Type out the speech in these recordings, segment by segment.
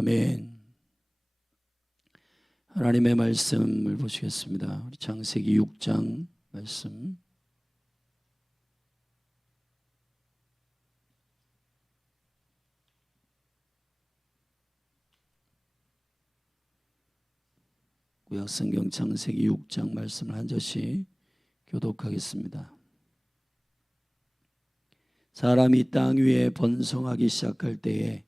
아멘. 하나님의 말씀을 보시겠습니다. 우리 창세기 6장 말씀. 구약성경 창세기 6장 말씀을 한 절씩 교독하겠습니다. 사람이 땅 위에 번성하기 시작할 때에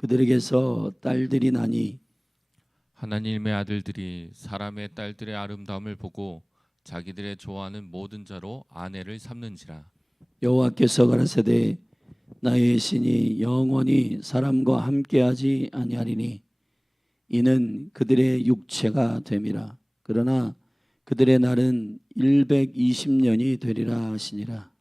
그들에게서 딸들이 나니 하나님의 아들들이 사람의 딸들의 아름다움을 보고 자기들의 좋아하는 모든 자로 아내를 삼는지라. 여호와께서 가라사대 나의 신이 영원히 사람과 함께하지 아니하리니 이는 그들의 육체가 됨이라. 그러나 그들의 날은 120년이 되리라 하시니라.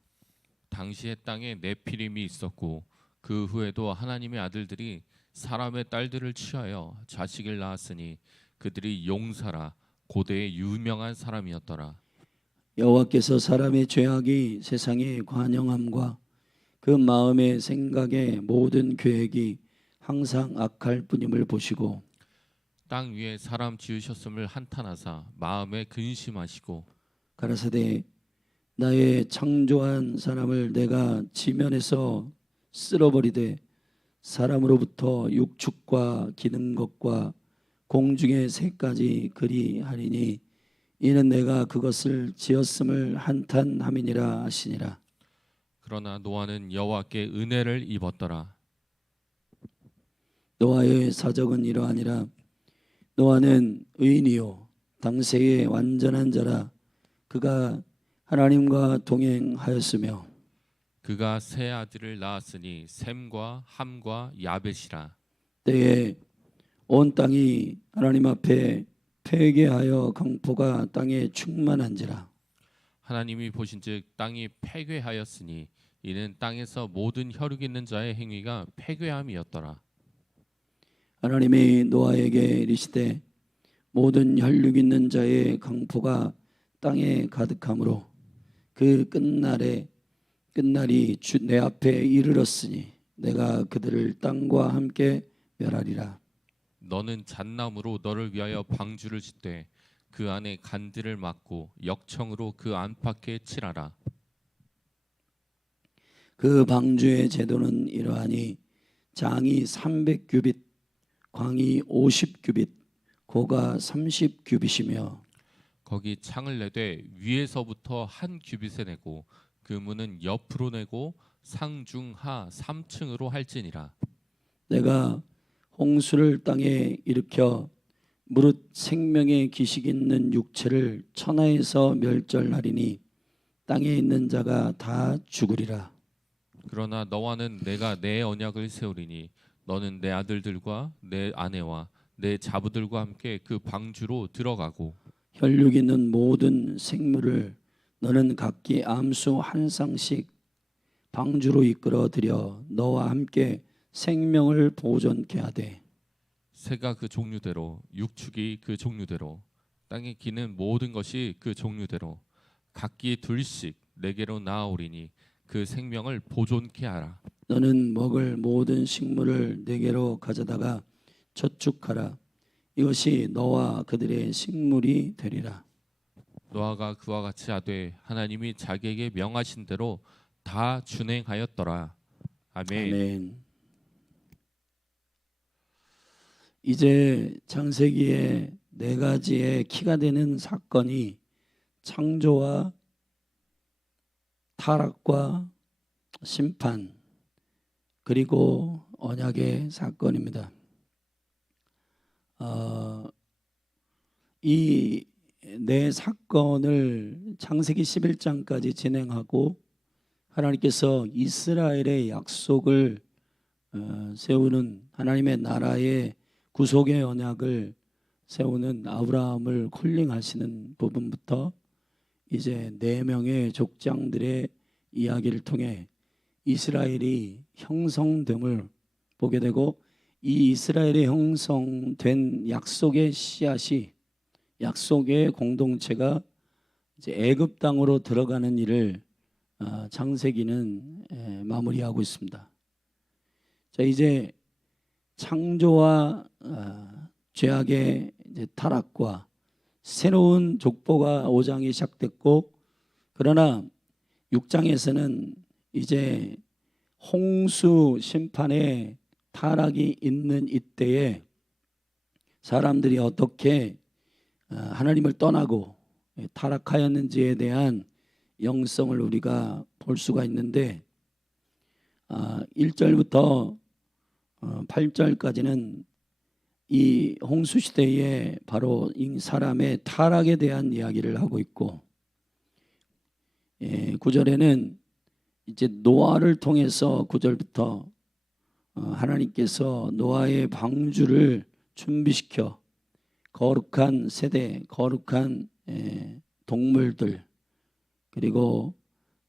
당시의 땅에 네피림이 있었고 그 후에도 하나님의 아들들이 사람의 딸들을 취하여 자식을 낳았으니 그들이 용사라 고대의 유명한 사람이었더라. 여호와께서 사람의 죄악이 세상의 관영함과 그 마음의 생각의 모든 계획이 항상 악할 뿐임을 보시고 땅 위에 사람 지으셨음을 한탄하사 마음에 근심하시고 가라사대 나의 창조한 사람을 내가 지면에서 쓸어버리되 사람으로부터 육축과 기는 것과 공중의 새까지 그리하리니 이는 내가 그것을 지었음을 한탄함이니라 하시니라. 그러나 노아는 여호와께 은혜를 입었더라. 노아의 사적은 이러하니라. 노아는 의인이요 당세의 완전한 자라. 그가 하나님과 동행하였으며 그가 세 아들을 낳았으니 셈과 함과 야벳이라. 때에 온 땅이 하나님 앞에 폐괴하여 강포가 땅에 충만한지라. 하나님이 보신즉 땅이 패괴하였으니 이는 땅에서 모든 혈육 있는 자의 행위가 패괴함이었더라. 하나님이 노아에게 이르시되 모든 혈육 있는 자의 강포가 땅에 가득하므로 그 끝날이 내 앞에 이르렀으니 내가 그들을 땅과 함께 멸하리라. 너는 잣나무로 너를 위하여 방주를 짓되 그 안에 간들을 막고 역청으로 그 안팎에 칠하라. 그 방주의 제도는 이러하니 장이 300규빗, 광이 50규빗, 고가 30규빗이며 거기 창을 내되 위에서부터 한 규빗에 내고 그 문은 옆으로 내고 상중하 3층으로 할지니라. 내가 홍수를 땅에 일으켜 무릇 생명의 기식 있는 육체를 천하에서 멸절하리니 땅에 있는 자가 다 죽으리라. 그러나 너와는 내가 내 언약을 세우리니 너는 내 아들들과 내 아내와 내 자부들과 함께 그 방주로 들어가고 혈육 있는 모든 생물을 너는 각기 암수 한 쌍씩 방주로 이끌어 들여 너와 함께 생명을 보존케 하되 새가 그 종류대로 육축이 그 종류대로 땅에 기는 모든 것이 그 종류대로 각기 둘씩 내게로 나아오리니 그 생명을 보존케 하라. 너는 먹을 모든 식물을 내게로 가져다가 저축하라. 이것이 너와 그들의 식물이 되리라. 노아가 그와 같이 하되 하나님이 자기에게 명하신 대로 다 준행하였더라. 아멘. 아멘. 이제 창세기에 네 가지의 키가 되는 사건이 창조와 타락과 심판 그리고 언약의 사건입니다. 이 네 사건을 창세기 11장까지 진행하고 하나님께서 이스라엘의 약속을 세우는 하나님의 나라의 구속의 언약을 세우는 아브라함을 콜링하시는 부분부터 이제 네 명의 족장들의 이야기를 통해 이스라엘이 형성됨을 보게 되고 이 이스라엘의 형성된 약속의 씨앗이 약속의 공동체가 이제 애굽 땅으로 들어가는 일을 창세기는 마무리하고 있습니다. 자, 이제 창조와 죄악의 이제 타락과 새로운 족보가 5장이 시작됐고, 그러나 6장에서는 이제 홍수 심판의 타락이 있는 이때에 사람들이 어떻게 하나님을 떠나고 타락하였는지에 대한 영성을 우리가 볼 수가 있는데, 1절부터 8절까지는 이 홍수 시대에 바로 이 사람의 타락에 대한 이야기를 하고 있고, 9절에는 이제 노아를 통해서 9절부터 하나님께서 노아의 방주를 준비시켜 거룩한 세대, 거룩한 동물들, 그리고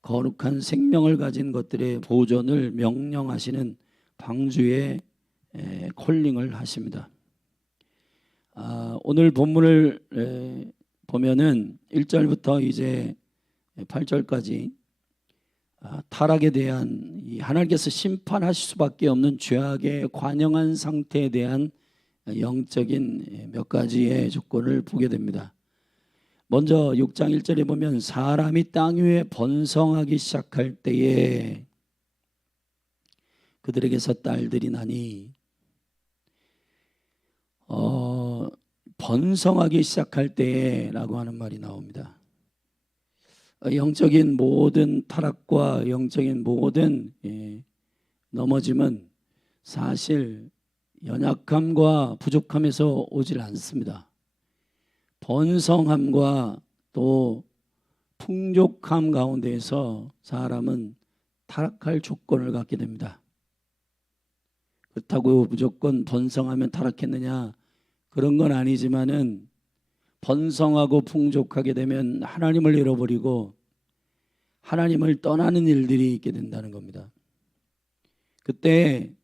거룩한 생명을 가진 것들의 보존을 명령하시는 방주의 콜링을 하십니다. 오늘 본문을 보면은 1절부터 이제 8절까지 타락에 대한 하나님께서 심판하실 수밖에 없는 죄악의 관영한 상태에 대한 영적인 몇 가지의 조건을 보게 됩니다. 먼저 6장 1절에 보면 사람이 땅 위에 번성하기 시작할 때에 그들에게서 딸들이 나니, 번성하기 시작할 때라고 하는 말이 나옵니다. 영적인 모든 타락과 영적인 모든 넘어짐은 사실 연약함과 부족함에서 오질 않습니다. 번성함과 또 풍족함 가운데에서 사람은 타락할 조건을 갖게 됩니다. 그렇다고 무조건 번성하면 타락했느냐, 그런 건 아니지만은 번성하고 풍족하게 되면 하나님을 잃어버리고 하나님을 떠나는 일들이 있게 된다는 겁니다. 그때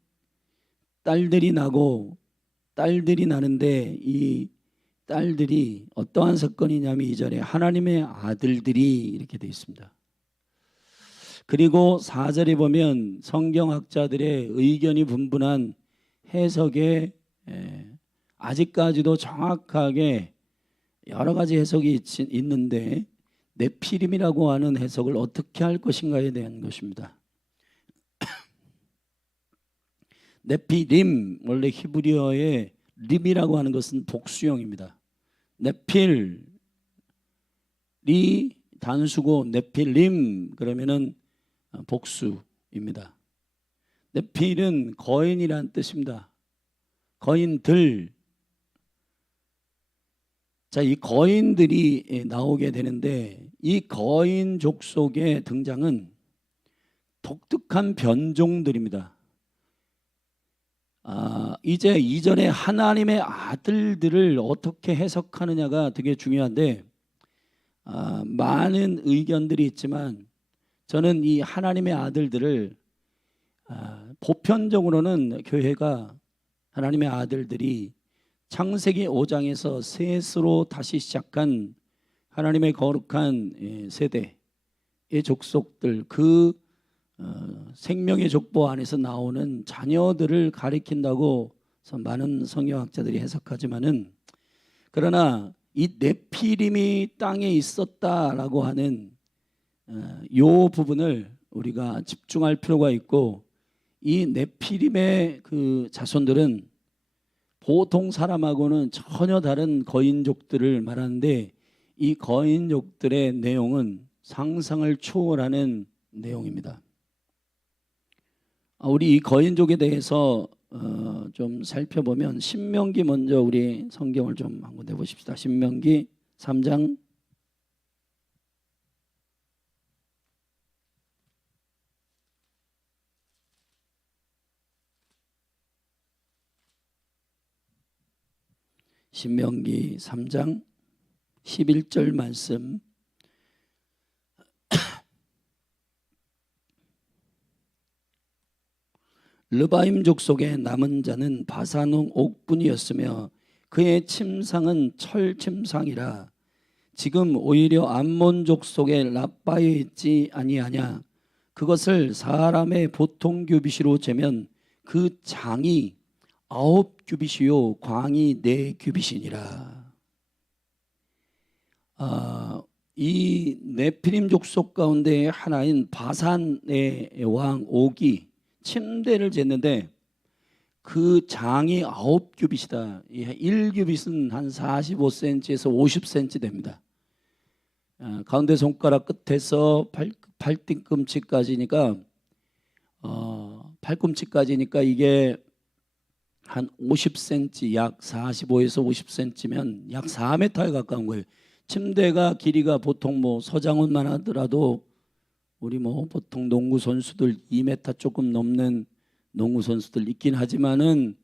딸들이 나고, 딸들이 나는데 이 딸들이 어떠한 사건이냐면 2절에 하나님의 아들들이 이렇게 되어 있습니다. 그리고 4절에 보면 성경학자들의 의견이 분분한 해석에 아직까지도 정확하게 여러 가지 해석이 있는데, 네피림이라고 하는 해석을 어떻게 할 것인가에 대한 것입니다. 네피림, 원래 히브리어의 림이라고 하는 것은 복수형입니다. 네필이 단수고 네필림 그러면은 복수입니다. 네필은 거인이란 뜻입니다. 거인들. 자, 이 거인들이 나오게 되는데, 이 거인족 속의 등장은 독특한 변종들입니다. 이제 이전에 하나님의 아들들을 어떻게 해석하느냐가 되게 중요한데, 많은 의견들이 있지만 저는 이 하나님의 아들들을 보편적으로는 교회가 하나님의 아들들이 창세기 5장에서 셋으로 다시 시작한 하나님의 거룩한 세대의 족속들, 그 생명의 족보 안에서 나오는 자녀들을 가리킨다고 많은 성경학자들이 해석하지만은, 그러나 이 네피림이 땅에 있었다라고 하는 요 부분을 우리가 집중할 필요가 있고, 이 네피림의 그 자손들은 보통 사람하고는 전혀 다른 거인족들을 말하는데, 이 거인족들의 내용은 상상을 초월하는 내용입니다. 우리 이 거인족에 대해서 좀 살펴보면 신명기, 먼저 우리 성경을 좀 한번 내보십시다. 신명기 3장 11절 말씀. 르바임 족속의 남은 자는 바사농 옥분이었으며 그의 침상은 철 침상이라. 지금 오히려 암몬 족속의 라빠에 있지 아니하냐. 그것을 사람의 보통 규빗으로 재면 그 장이 9규빗이요 광이 4규빗이니라. 이 네피림 족속 가운데 하나인 바산의 왕 옥이 침대를 쟀는데 그 장이 9규빗이다. 1규빗은 한 45cm에서 50cm 됩니다. 가운데 손가락 끝에서 발뒤꿈치까지니까 발꿈치까지니까 이게 한 50cm, 약 45에서 50cm면 약 4m에 가까운 거예요. 침대가 길이가 보통 뭐 서장훈만 하더라도 우리 뭐 보통 농구 선수들 2m 조금 넘는 농구 선수들 있긴 하지만은,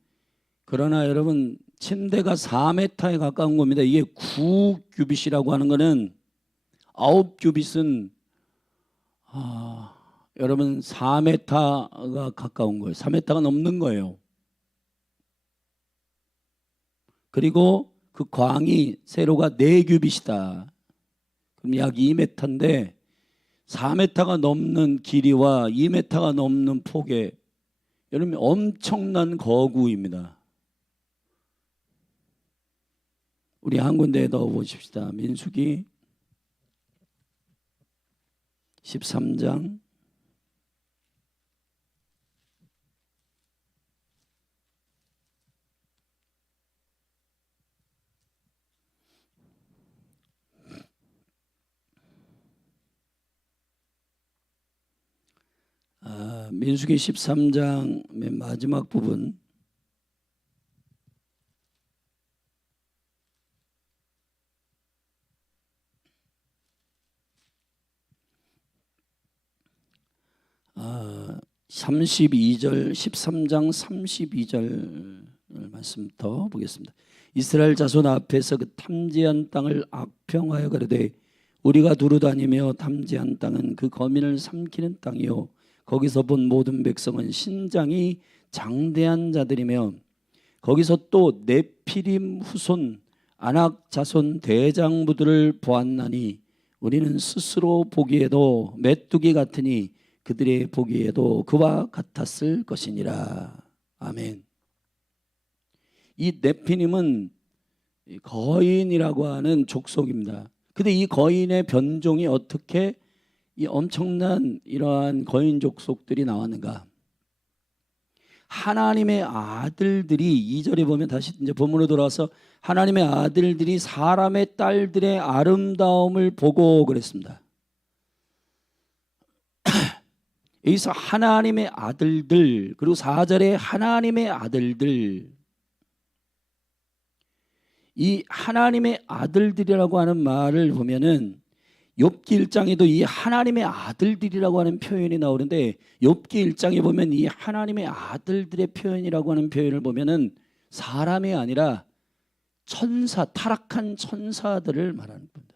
그러나 여러분 침대가 4m에 가까운 겁니다. 이게 9규빗이라고 하는 거는 9규빗은 여러분 4m가 가까운 거예요. 4m가 넘는 거예요. 그리고 그 광이 세로가 4규빗이다. 그럼 약 2m인데 4m가 넘는 길이와 2m가 넘는 폭에 여러분 엄청난 거구입니다. 우리 한 군데 넣어 보십시다. 민수기 13장 13장 맨 마지막 부분 아, 32절 13장 32절 말씀부터 보겠습니다. 이스라엘 자손 앞에서 그 탐지한 땅을 악평하여 가로되 우리가 두루 다니며 탐지한 땅은 그 거민을 삼키는 땅이요 거기서 본 모든 백성은 신장이 장대한 자들이며 거기서 또 네피림 후손 아낙 자손 대장부들을 보았나니 우리는 스스로 보기에도 메뚜기 같으니 그들의 보기에도 그와 같았을 것이니라. 아멘. 이 네피림은 거인이라고 하는 족속입니다. 근데 이 거인의 변종이 어떻게 이 엄청난 이러한 거인 족속들이 나왔는가? 하나님의 아들들이 2절에 보면 다시 이제 본문으로 돌아와서 하나님의 아들들이 사람의 딸들의 아름다움을 보고 그랬습니다. 여기서 하나님의 아들들, 그리고 4절에 하나님의 아들들, 이 하나님의 아들들이라고 하는 말을 보면은 욥기 1장에도 이 하나님의 아들들이라고 하는 표현이 나오는데, 욥기 1장에 보면 이 하나님의 아들들의 표현이라고 하는 표현을 보면은 사람이 아니라 천사, 타락한 천사들을 말하는 겁니다.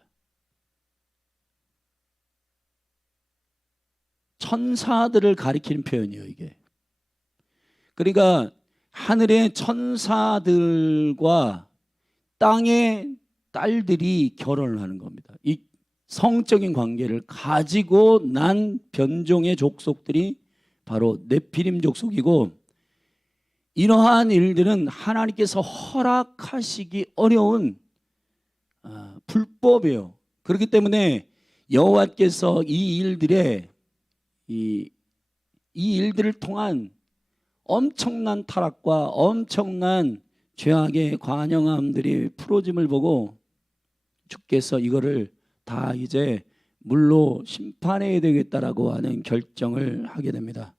천사들을 가리키는 표현이에요, 이게. 그러니까 하늘의 천사들과 땅의 딸들이 결혼을 하는 겁니다. 이 성적인 관계를 가지고 난 변종의 족속들이 바로 네피림 족속이고, 이러한 일들은 하나님께서 허락하시기 어려운 불법이에요. 그렇기 때문에 여호와께서 이 일들을 통한 엄청난 타락과 엄청난 죄악의 관영함들이 풀어짐을 보고 주께서 이거를 다 이제 물로 심판해야 되겠다라고 하는 결정을 하게 됩니다.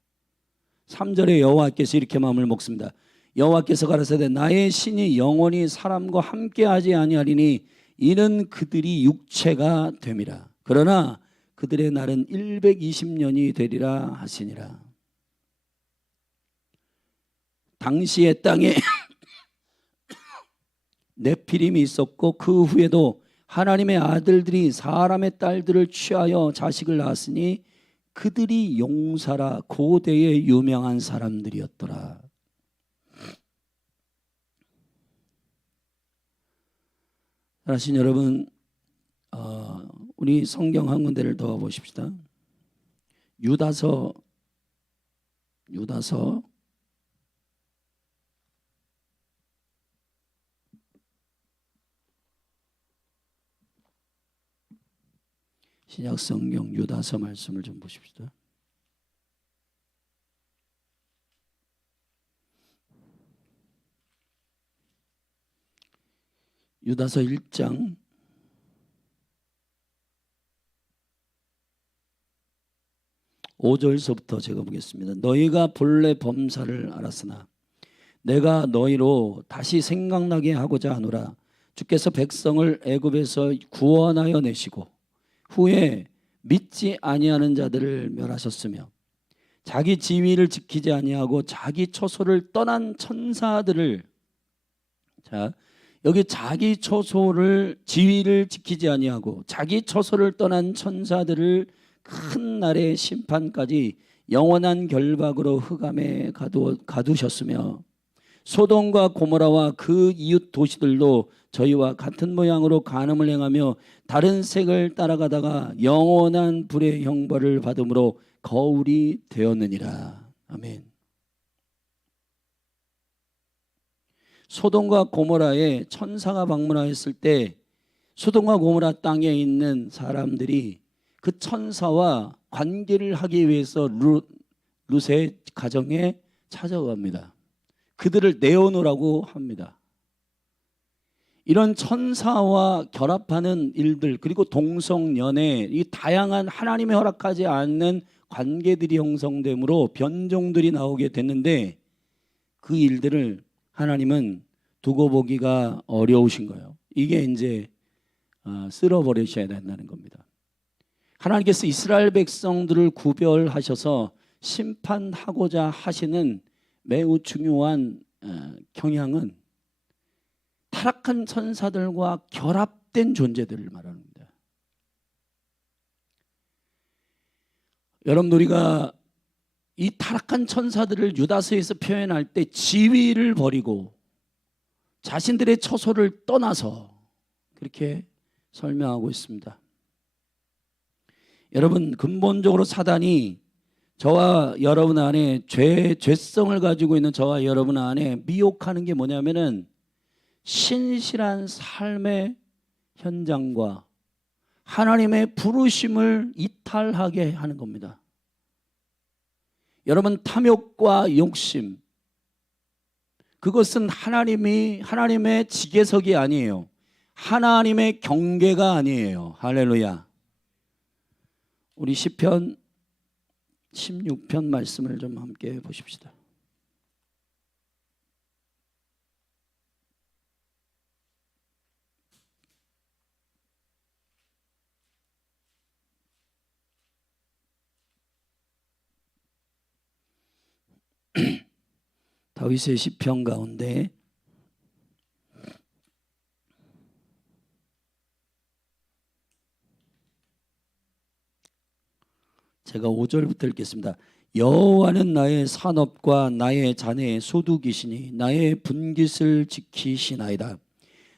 3절에 여호와께서 이렇게 마음을 먹습니다. 여호와께서 가라사대 나의 신이 영원히 사람과 함께하지 아니하리니 이는 그들이 육체가 됨이라. 그러나 그들의 날은 120년이 되리라 하시니라. 당시의 땅에 네피림이 있었고 그 후에도 하나님의 아들들이 사람의 딸들을 취하여 자식을 낳았으니 그들이 용사라 고대의 유명한 사람들이었더라. 사랑하신 여러분, 우리 성경 한 군데를 더 보십시다. 유다서 신약 성경 유다서 말씀을 좀 보십시다. 유다서 1장 5절서부터 제가 보겠습니다. 너희가 본래 범사를 알았으나 내가 너희로 다시 생각나게 하고자 하노라. 주께서 백성을 애굽에서 구원하여 내시고 후에 믿지 아니하는 자들을 멸하셨으며 자기 지위를 지키지 아니하고 자기 처소를 떠난 천사들을, 자 여기 자기 처소를 지위를 지키지 아니하고 자기 처소를 떠난 천사들을 큰 날의 심판까지 영원한 결박으로 흑암에 가두셨으며 소돔과 고모라와 그 이웃 도시들도 저희와 같은 모양으로 간음을 행하며 다른 색을 따라가다가 영원한 불의 형벌을 받음으로 거울이 되었느니라. 아멘. 소돔과 고모라에 천사가 방문하였을 때 소돔과 고모라 땅에 있는 사람들이 그 천사와 관계를 하기 위해서 룻의 가정에 찾아갑니다. 그들을 내어놓으라고 합니다. 이런 천사와 결합하는 일들, 그리고 동성연애, 이 다양한 하나님이 허락하지 않는 관계들이 형성되므로 변종들이 나오게 됐는데 그 일들을 하나님은 두고 보기가 어려우신 거예요. 이게 이제 쓸어버리셔야 된다는 겁니다. 하나님께서 이스라엘 백성들을 구별하셔서 심판하고자 하시는 매우 중요한 경향은 타락한 천사들과 결합된 존재들을 말합니다. 여러분, 우리가 이 타락한 천사들을 유다서에서 표현할 때 지위를 버리고 자신들의 처소를 떠나서 그렇게 설명하고 있습니다. 여러분, 근본적으로 사단이 저와 여러분 안에 죄성을 가지고 있는 저와 여러분 안에 미혹하는 게 뭐냐면은 신실한 삶의 현장과 하나님의 부르심을 이탈하게 하는 겁니다. 여러분, 탐욕과 욕심, 그것은 하나님의 지계석이 아니에요. 하나님의 경계가 아니에요. 할렐루야. 우리 시편 16편 말씀을 좀 함께 보십시다. 다윗의 시편 가운데 제가 5절부터 읽겠습니다. 여호와는 나의 산업과 나의 자네의 소득이시니 나의 분깃을 지키시나이다.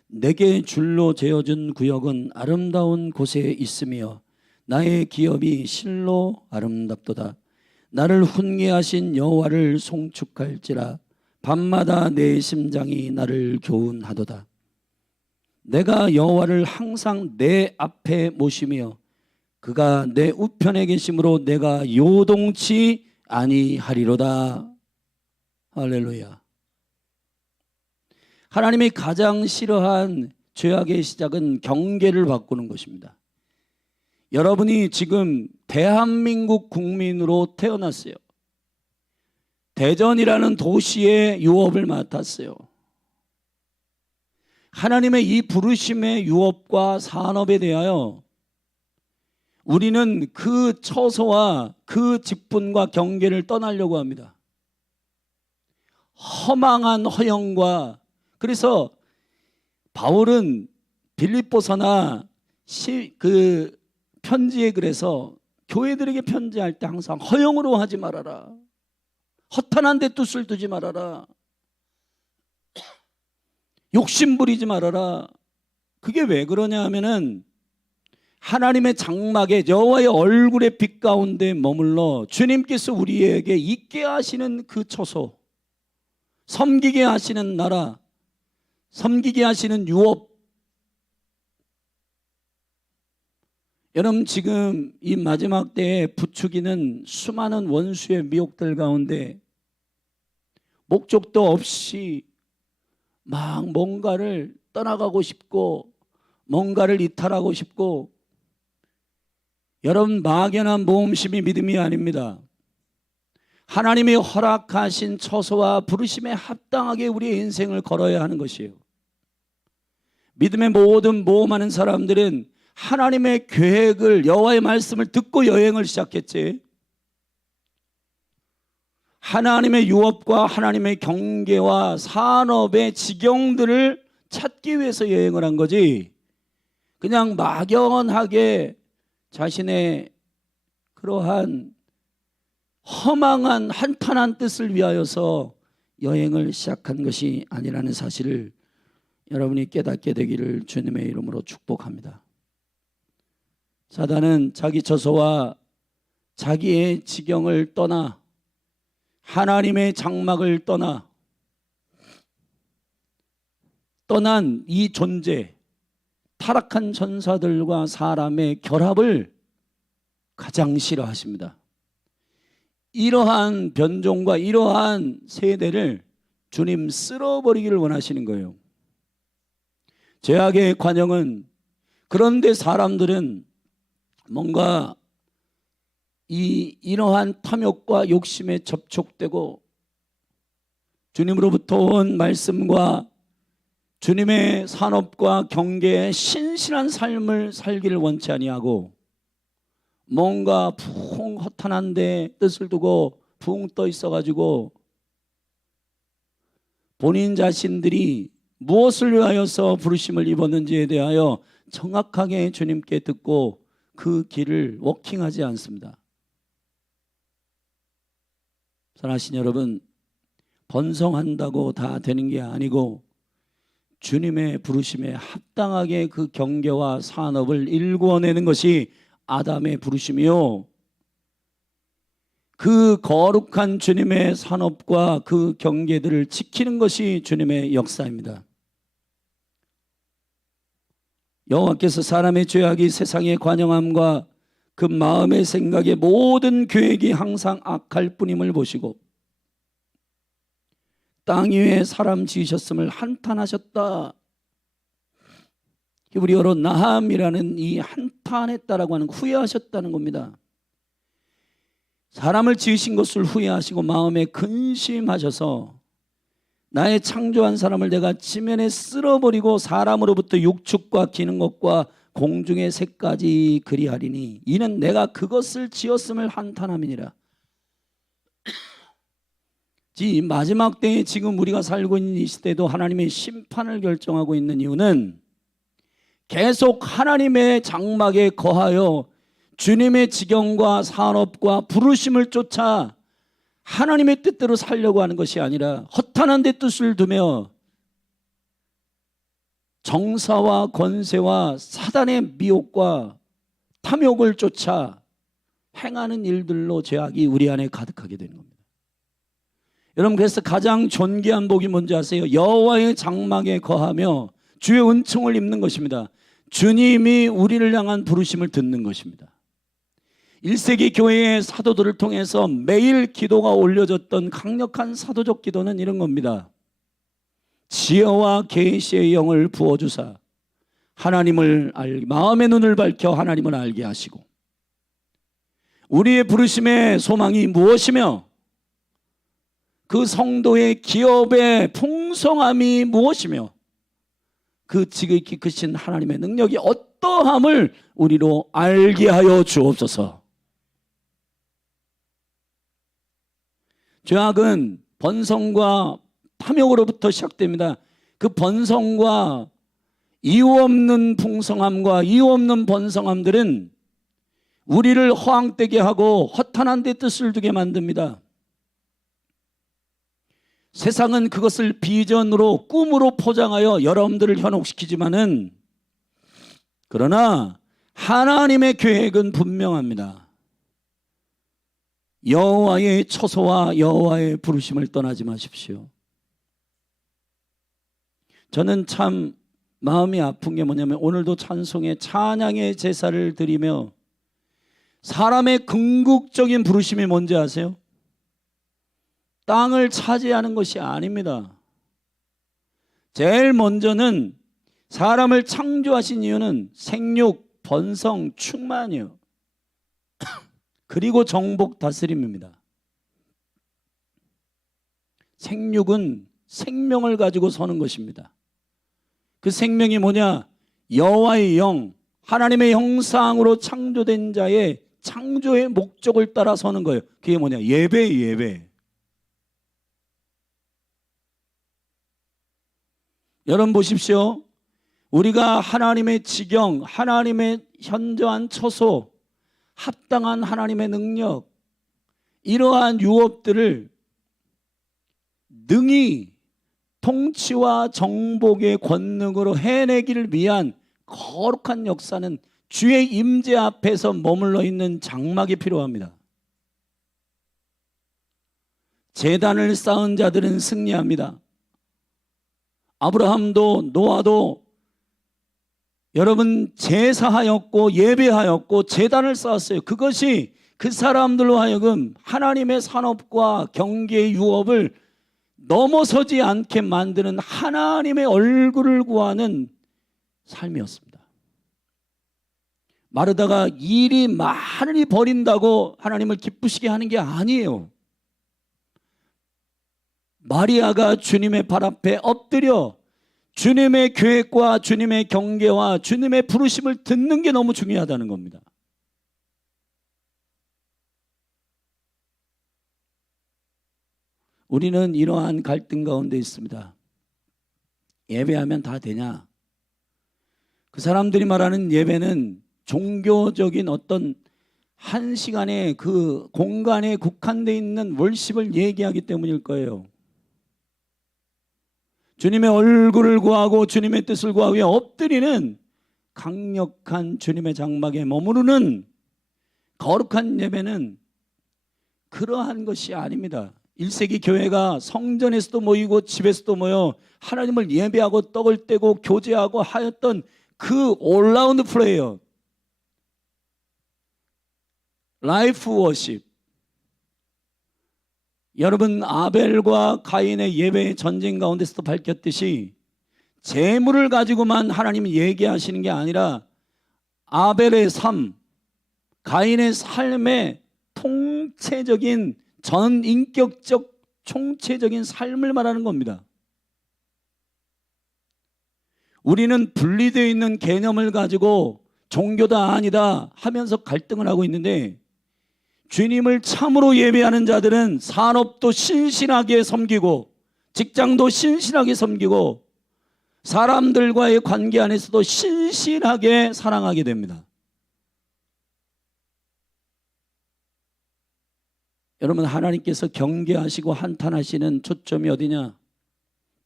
내게 줄로 재어준 구역은 아름다운 곳에 있으며 나의 기업이 실로 아름답도다. 나를 훈계하신 여호와를 송축할지라. 밤마다 내 심장이 나를 교훈하도다. 내가 여호와를 항상 내 앞에 모시며 그가 내 우편에 계심으로 내가 요동치 아니하리로다. 할렐루야. 하나님이 가장 싫어한 죄악의 시작은 경계를 바꾸는 것입니다. 여러분이 지금 대한민국 국민으로 태어났어요. 대전이라는 도시의 유업을 맡았어요. 하나님의 이 부르심의 유업과 산업에 대하여 우리는 그 처소와 그 직분과 경계를 떠나려고 합니다. 허망한 허영과, 그래서 바울은 빌립보서나 그 편지에 그래서 교회들에게 편지할 때 항상 허영으로 하지 말아라. 허탄한 데 뜻을 두지 말아라. 욕심 부리지 말아라. 그게 왜 그러냐 하면은 하나님의 장막에 여호와의 얼굴의 빛 가운데 머물러 주님께서 우리에게 있게 하시는 그 처소, 섬기게 하시는 나라, 섬기게 하시는 유업, 여러분, 지금 이 마지막 때에 부추기는 수많은 원수의 미혹들 가운데 목적도 없이 막 뭔가를 떠나가고 싶고 뭔가를 이탈하고 싶고, 여러분, 막연한 모험심이 믿음이 아닙니다. 하나님이 허락하신 처소와 부르심에 합당하게 우리의 인생을 걸어야 하는 것이에요. 믿음의 모든 모험하는 사람들은 하나님의 계획을, 여호와의 말씀을 듣고 여행을 시작했지, 하나님의 유업과 하나님의 경계와 산업의 지경들을 찾기 위해서 여행을 한 거지, 그냥 막연하게 자신의 그러한 허망한 한탄한 뜻을 위하여서 여행을 시작한 것이 아니라는 사실을 여러분이 깨닫게 되기를 주님의 이름으로 축복합니다. 사단은 자기 처소와 자기의 지경을 떠나 하나님의 장막을 떠난 이 존재, 타락한 전사들과 사람의 결합을 가장 싫어하십니다. 이러한 변종과 이러한 세대를 주님 쓸어버리기를 원하시는 거예요. 죄악의 관영은, 그런데 사람들은 뭔가 이러한 탐욕과 욕심에 접촉되고 주님으로부터 온 말씀과 주님의 산업과 경계에 신실한 삶을 살기를 원치 아니하고, 뭔가 붕 허탄한데 뜻을 두고 붕 떠 있어가지고 본인 자신들이 무엇을 위하여서 부르심을 입었는지에 대하여 정확하게 주님께 듣고 그 길을 워킹하지 않습니다. 사랑하신 여러분, 번성한다고 다 되는 게 아니고 주님의 부르심에 합당하게 그 경계와 산업을 일구어내는 것이 아담의 부르심이요, 그 거룩한 주님의 산업과 그 경계들을 지키는 것이 주님의 역사입니다. 여호와께서 사람의 죄악이 세상의 관영함과 그 마음의 생각의 모든 계획이 항상 악할 뿐임을 보시고 땅 위에 사람 지으셨음을 한탄하셨다. 히브리어로 나함이라는 이 한탄했다라고 하는, 후회하셨다는 겁니다. 사람을 지으신 것을 후회하시고 마음에 근심하셔서 나의 창조한 사람을 내가 지면에 쓸어버리고 사람으로부터 육축과 기는 것과 공중의 새까지 그리하리니 이는 내가 그것을 지었음을 한탄함이니라. 이 마지막 때에 지금 우리가 살고 있는 이 시대도 하나님의 심판을 결정하고 있는 이유는 계속 하나님의 장막에 거하여 주님의 지경과 산업과 부르심을 쫓아 하나님의 뜻대로 살려고 하는 것이 아니라 허탄한 데 뜻을 두며 정사와 권세와 사단의 미혹과 탐욕을 쫓아 행하는 일들로 죄악이 우리 안에 가득하게 되는 겁니다. 여러분, 그래서 가장 존귀한 복이 뭔지 아세요? 여호와의 장막에 거하며 주의 은총을 입는 것입니다. 주님이 우리를 향한 부르심을 듣는 것입니다. 1세기 교회의 사도들을 통해서 매일 기도가 올려졌던 강력한 사도적 기도는 이런 겁니다. 지혜와 계시의 영을 부어주사 하나님을 마음의 눈을 밝혀 하나님을 알게 하시고, 우리의 부르심의 소망이 무엇이며 그 성도의 기업의 풍성함이 무엇이며 그 지극히 크신 하나님의 능력이 어떠함을 우리로 알게 하여 주옵소서. 죄악은 번성과 탐욕으로부터 시작됩니다. 그 번성과 이유 없는 풍성함과 이유 없는 번성함들은 우리를 허황되게 하고 허탄한 데 뜻을 두게 만듭니다. 세상은 그것을 비전으로, 꿈으로 포장하여 여러분들을 현혹시키지만은, 그러나 하나님의 계획은 분명합니다. 여호와의 처소와 여호와의 부르심을 떠나지 마십시오. 저는 참 마음이 아픈 게 뭐냐면 오늘도 찬송의 찬양의 제사를 드리며 사람의 궁극적인 부르심이 뭔지 아세요? 땅을 차지하는 것이 아닙니다. 제일 먼저는 사람을 창조하신 이유는 생육, 번성, 충만이요. 그리고 정복, 다스림입니다. 생육은 생명을 가지고 서는 것입니다. 그 생명이 뭐냐? 여호와의 영, 하나님의 형상으로 창조된 자의 창조의 목적을 따라 서는 거예요. 그게 뭐냐? 예배. 여러분 보십시오. 우리가 하나님의 지경, 하나님의 현저한 처소, 합당한 하나님의 능력, 이러한 유업들을 능히 통치와 정복의 권능으로 해내기를 위한 거룩한 역사는 주의 임재 앞에서 머물러 있는 장막이 필요합니다. 제단을 쌓은 자들은 승리합니다. 아브라함도 노아도 여러분 제사하였고 예배하였고 제단을 쌓았어요. 그것이 그 사람들로 하여금 하나님의 산업과 경계의 유업을 넘어서지 않게 만드는 하나님의 얼굴을 구하는 삶이었습니다. 마르다가 일이 많으니 버린다고 하나님을 기쁘시게 하는 게 아니에요. 마리아가 주님의 발 앞에 엎드려 주님의 계획과 주님의 경계와 주님의 부르심을 듣는 게 너무 중요하다는 겁니다. 우리는 이러한 갈등 가운데 있습니다. 예배하면 다 되냐? 그 사람들이 말하는 예배는 종교적인 어떤 한 시간의 그 공간에 국한되어 있는 월십을 얘기하기 때문일 거예요. 주님의 얼굴을 구하고 주님의 뜻을 구하기 위해 엎드리는 강력한 주님의 장막에 머무르는 거룩한 예배는 그러한 것이 아닙니다. 1세기 교회가 성전에서도 모이고 집에서도 모여 하나님을 예배하고 떡을 떼고 교제하고 하였던 그 올라운드 플레이어, 라이프 워십. 여러분 아벨과 가인의 예배의 전쟁 가운데서도 밝혔듯이 재물을 가지고만 하나님이 얘기하시는 게 아니라 아벨의 삶, 가인의 삶의 통체적인 전인격적 총체적인 삶을 말하는 겁니다. 우리는 분리되어 있는 개념을 가지고 종교다 아니다 하면서 갈등을 하고 있는데, 주님을 참으로 예배하는 자들은 산업도 신실하게 섬기고 직장도 신실하게 섬기고 사람들과의 관계 안에서도 신실하게 사랑하게 됩니다. 여러분, 하나님께서 경계하시고 한탄하시는 초점이 어디냐?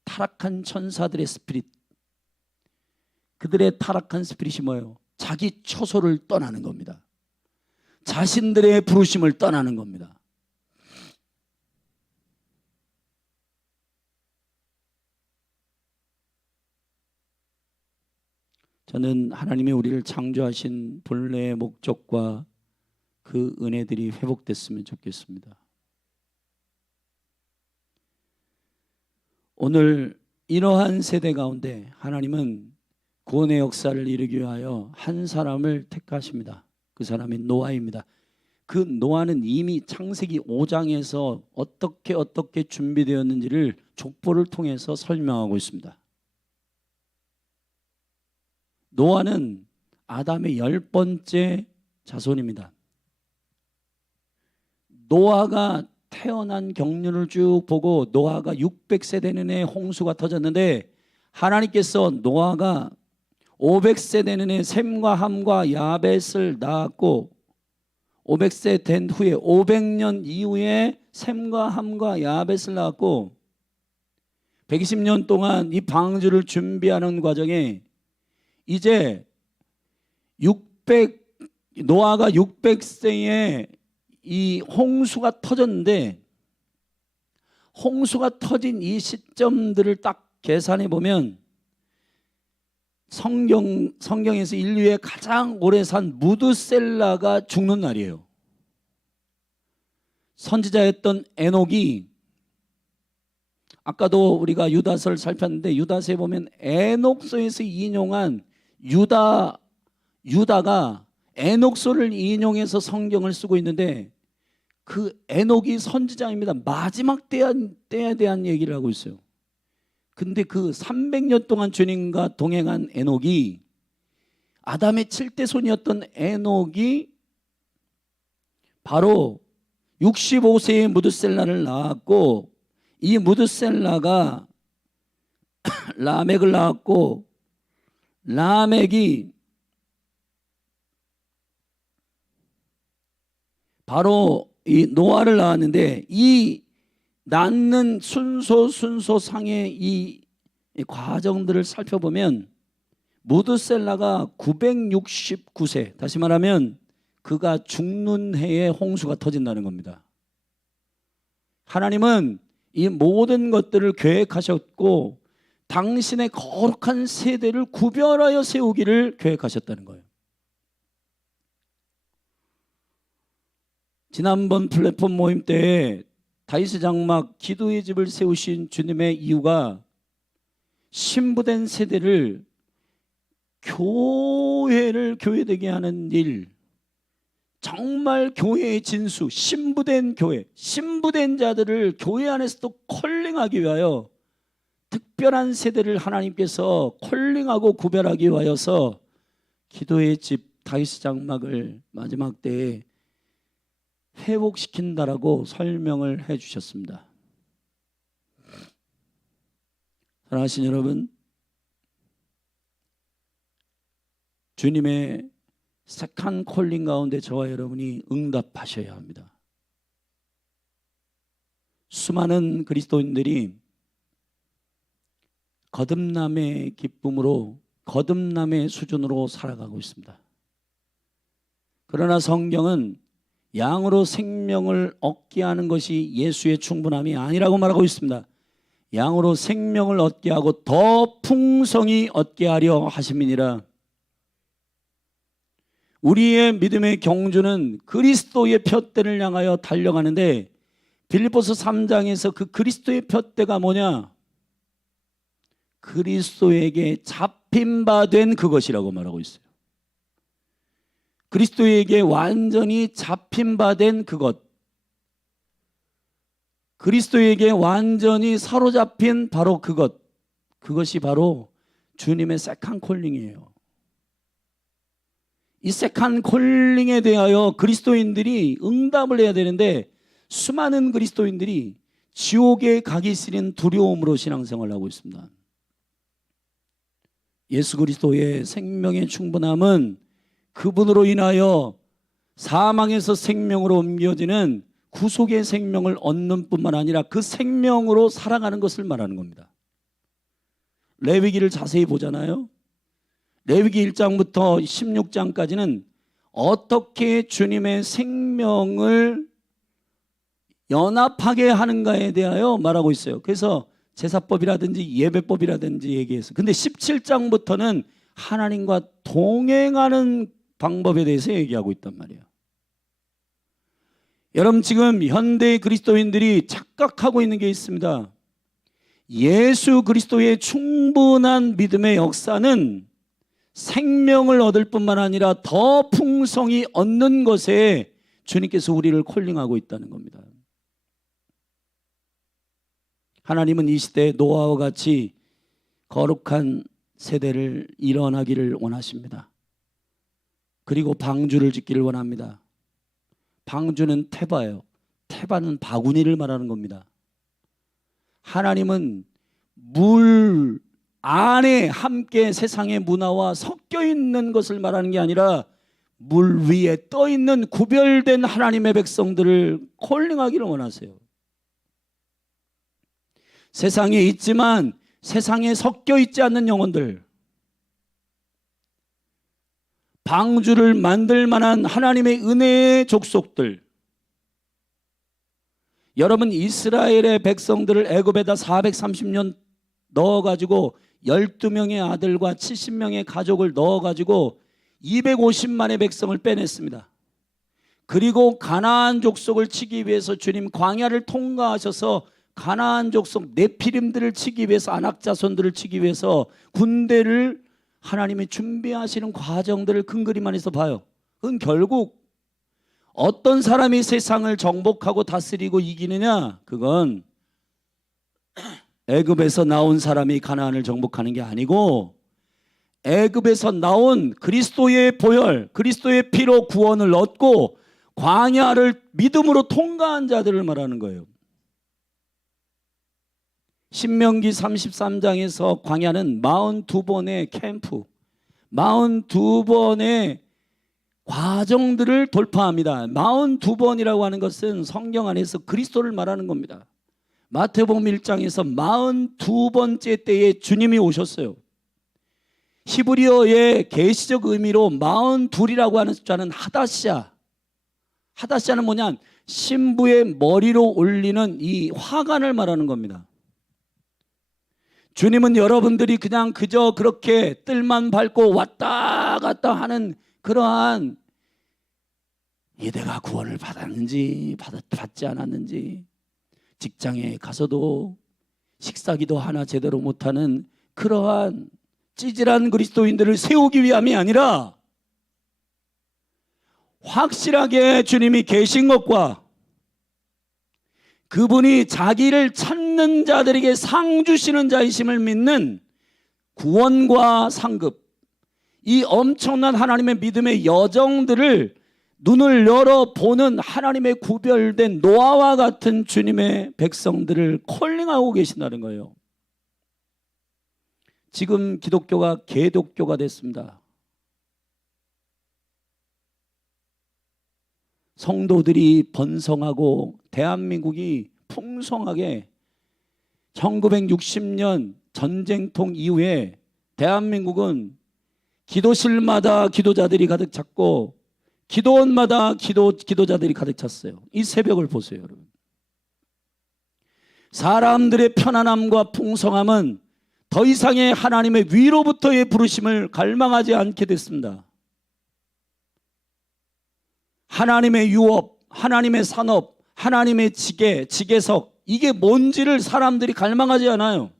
타락한 천사들의 스피릿. 그들의 타락한 스피릿이 뭐예요? 자기 처소를 떠나는 겁니다. 자신들의 부르심을 떠나는 겁니다. 저는 하나님이 우리를 창조하신 본래의 목적과 그 은혜들이 회복됐으면 좋겠습니다. 오늘 이러한 세대 가운데 하나님은 구원의 역사를 이루기 위하여 한 사람을 택하십니다. 그 사람이 노아입니다. 그 노아는 이미 창세기 5장에서 어떻게 준비되었는지를 족보를 통해서 설명하고 있습니다. 노아는 아담의 10번째 자손입니다. 노아가 태어난 경륜을 쭉 보고 노아가 600세 되는 해 홍수가 터졌는데, 하나님께서 노아가 500세 되는 해 셈과 함과 야벳을 낳았고, 500세 된 후에 500년 이후에 셈과 함과 야벳을 낳았고, 120년 동안 이 방주를 준비하는 과정에 이제 노아가 600세에 이 홍수가 터졌는데, 홍수가 터진 이 시점들을 딱 계산해 보면 성경에서 인류에 가장 오래 산 무드셀라가 죽는 날이에요. 선지자였던 에녹이, 아까도 우리가 유다서를 살폈는데 유다서에 보면 에녹서에서 인용한 유다가 에녹서를 인용해서 성경을 쓰고 있는데 그 에녹이 선지자입니다. 마지막 때에 대한 얘기를 하고 있어요. 근데 그 300년 동안 주님과 동행한 에녹이, 아담의 7대 손이었던 에녹이 바로 65세의 무드셀라를 낳았고, 이 무드셀라가 라멕을 낳았고, 라멕이 바로 이 노아를 낳았는데, 이 낳는 순서상의 이 과정들을 살펴보면 무드셀라가 969세, 다시 말하면 그가 죽는 해에 홍수가 터진다는 겁니다. 하나님은 이 모든 것들을 계획하셨고 당신의 거룩한 세대를 구별하여 세우기를 계획하셨다는 거예요. 지난번 플랫폼 모임 때 다윗의 장막 기도의 집을 세우신 주님의 이유가 신부된 세대를 교회되게 하는 일, 정말 교회의 진수, 신부된 교회, 신부된 자들을 교회 안에서 또 콜링하기 위하여 특별한 세대를 하나님께서 콜링하고 구별하기 위하여서 기도의 집 다윗의 장막을 마지막 때에 회복시킨다라고 설명을 해 주셨습니다. 사랑하신 여러분, 주님의 색한 콜링 가운데 저와 여러분이 응답하셔야 합니다. 수많은 그리스도인들이 거듭남의 기쁨으로, 거듭남의 수준으로 살아가고 있습니다. 그러나 성경은 양으로 생명을 얻게 하는 것이 예수의 충분함이 아니라고 말하고 있습니다. 양으로 생명을 얻게 하고 더 풍성히 얻게 하려 하심이니라. 우리의 믿음의 경주는 그리스도의 푯대를 향하여 달려가는데, 빌립보서 3장에서 그 그리스도의 푯대가 뭐냐? 그리스도에게 잡힌 바 된 그것이라고 말하고 있어요. 그리스도에게 완전히 잡힌 바 된 그것, 그리스도에게 완전히 사로잡힌 바로 그것, 그것이 바로 주님의 세컨 콜링이에요. 이 세컨 콜링에 대하여 그리스도인들이 응답을 해야 되는데, 수많은 그리스도인들이 지옥에 가기 싫은 두려움으로 신앙생활을 하고 있습니다. 예수 그리스도의 생명의 충분함은 그분으로 인하여 사망에서 생명으로 옮겨지는 구속의 생명을 얻는 뿐만 아니라 그 생명으로 살아가는 것을 말하는 겁니다. 레위기를 자세히 보잖아요. 레위기 1장부터 16장까지는 어떻게 주님의 생명을 연합하게 하는가에 대하여 말하고 있어요. 그래서 제사법이라든지 예배법이라든지 얘기해서, 근데 17장부터는 하나님과 동행하는 방법에 대해서 얘기하고 있단 말이에요. 여러분, 지금 현대 그리스도인들이 착각하고 있는 게 있습니다. 예수 그리스도의 충분한 믿음의 역사는 생명을 얻을 뿐만 아니라 더 풍성히 얻는 것에 주님께서 우리를 콜링하고 있다는 겁니다. 하나님은 이 시대에 노아와 같이 거룩한 세대를 일어나기를 원하십니다. 그리고 방주를 짓기를 원합니다. 방주는 태바예요. 태바는 바구니를 말하는 겁니다. 하나님은 물 안에 함께 세상의 문화와 섞여 있는 것을 말하는 게 아니라 물 위에 떠 있는 구별된 하나님의 백성들을 콜링하기를 원하세요. 세상에 있지만 세상에 섞여 있지 않는 영혼들, 방주를 만들 만한 하나님의 은혜의 족속들. 여러분, 이스라엘의 백성들을 애굽에다 430년 넣어가지고 12명의 아들과 70명의 가족을 넣어가지고 250만의 백성을 빼냈습니다. 그리고 가나안 족속을 치기 위해서 주님 광야를 통과하셔서 가나안 족속 네피림들을 치기 위해서, 안악자손들을 치기 위해서 군대를 하나님이 준비하시는 과정들을 큰 그림 안에서 봐요. 그건 결국 어떤 사람이 세상을 정복하고 다스리고 이기느냐, 그건 애굽에서 나온 사람이 가나안을 정복하는 게 아니고 애굽에서 나온 그리스도의 보혈, 그리스도의 피로 구원을 얻고 광야를 믿음으로 통과한 자들을 말하는 거예요. 신명기 33장에서 광야는 42번의 캠프, 42번의 과정들을 돌파합니다. 42번이라고 하는 것은 성경 안에서 그리스도를 말하는 겁니다. 마태복음 1장에서 42번째 때에 주님이 오셨어요. 히브리어의 계시적 의미로 42이라고 하는 숫자는 하다시아. 하다시아는 뭐냐? 신부의 머리로 올리는 이 화관을 말하는 겁니다. 주님은 여러분들이 그냥 그저 그렇게 뜰만 밟고 왔다 갔다 하는 그러한, 내가 구원을 받았는지 받지 않았는지, 직장에 가서도 식사기도 하나 제대로 못하는 그러한 찌질한 그리스도인들을 세우기 위함이 아니라 확실하게 주님이 계신 것과 그분이 자기를 찾는 자들에게 상 주시는 자이심을 믿는 구원과 상급, 이 엄청난 하나님의 믿음의 여정들을 눈을 열어보는 하나님의 구별된 노아와 같은 주님의 백성들을 콜링하고 계신다는 거예요. 지금 기독교가 개독교가 됐습니다. 성도들이 번성하고 대한민국이 풍성하게 1960년 전쟁통 이후에 대한민국은 기도실마다 기도자들이 가득 찼고 기도원마다 기도자들이 가득 찼어요. 이 새벽을 보세요, 여러분. 사람들의 편안함과 풍성함은 더 이상의 하나님의 위로부터의 부르심을 갈망하지 않게 됐습니다. 하나님의 유업, 하나님의 산업, 하나님의 지계석, 이게 뭔지를 사람들이 갈망하지 않아요.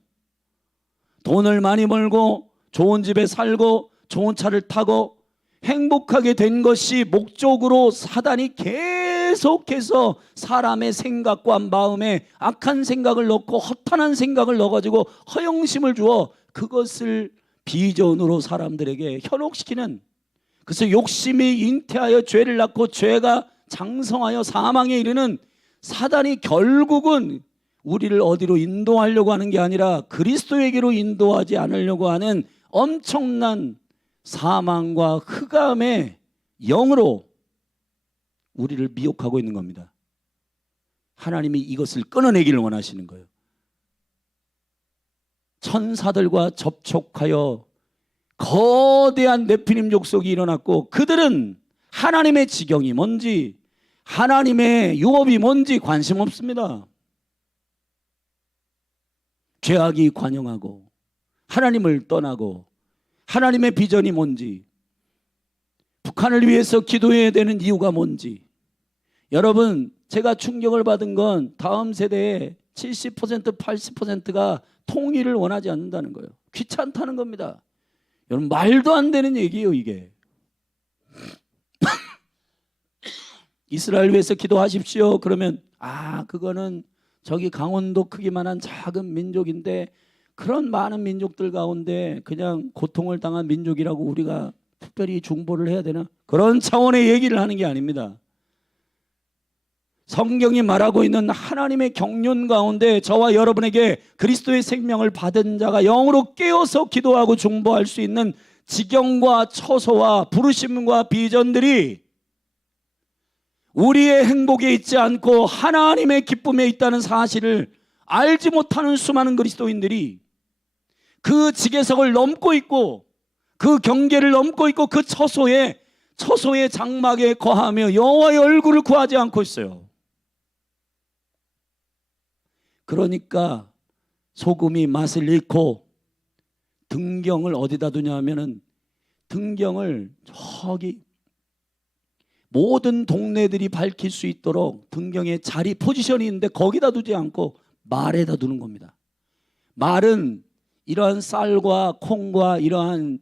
돈을 많이 벌고 좋은 집에 살고 좋은 차를 타고 행복하게 된 것이 목적으로 사단이 계속해서 사람의 생각과 마음에 악한 생각을 넣고 허탄한 생각을 넣어가지고 허영심을 주어 그것을 비전으로 사람들에게 현혹시키는, 그래서 욕심이 잉태하여 죄를 낳고 죄가 장성하여 사망에 이르는 사단이 결국은 우리를 어디로 인도하려고 하는 게 아니라 그리스도에게로 인도하지 않으려고 하는 엄청난 사망과 흑암의 영으로 우리를 미혹하고 있는 겁니다. 하나님이 이것을 끊어내기를 원하시는 거예요. 천사들과 접촉하여 거대한 네피림 족속이 일어났고 그들은 하나님의 지경이 뭔지, 하나님의 유업이 뭔지 관심 없습니다. 죄악이 관영하고 하나님을 떠나고 하나님의 비전이 뭔지, 북한을 위해서 기도해야 되는 이유가 뭔지. 여러분, 제가 충격을 받은 건 다음 세대의 70%, 80%가 통일을 원하지 않는다는 거예요. 귀찮다는 겁니다. 여러분, 말도 안 되는 얘기예요, 이게. 이스라엘 위해서 기도하십시오. 그러면 그거는 저기 강원도 크기만한 작은 민족인데 그런 많은 민족들 가운데 그냥 고통을 당한 민족이라고 우리가 특별히 중보를 해야 되나? 그런 차원의 얘기를 하는 게 아닙니다. 성경이 말하고 있는 하나님의 경륜 가운데 저와 여러분에게 그리스도의 생명을 받은 자가 영으로 깨어서 기도하고 중보할 수 있는 지경과 처소와 부르심과 비전들이 우리의 행복에 있지 않고 하나님의 기쁨에 있다는 사실을 알지 못하는 수많은 그리스도인들이 그 지계석을 넘고 있고 그 경계를 넘고 있고 그 처소의 장막에 거하며 여호와의 얼굴을 구하지 않고 있어요. 그러니까 소금이 맛을 잃고 등경을 어디다 두냐면은 등경을 저기 모든 동네들이 밝힐 수 있도록 등경의 자리 포지션이 있는데 거기다 두지 않고 말에다 두는 겁니다. 말은 이러한 쌀과 콩과 이러한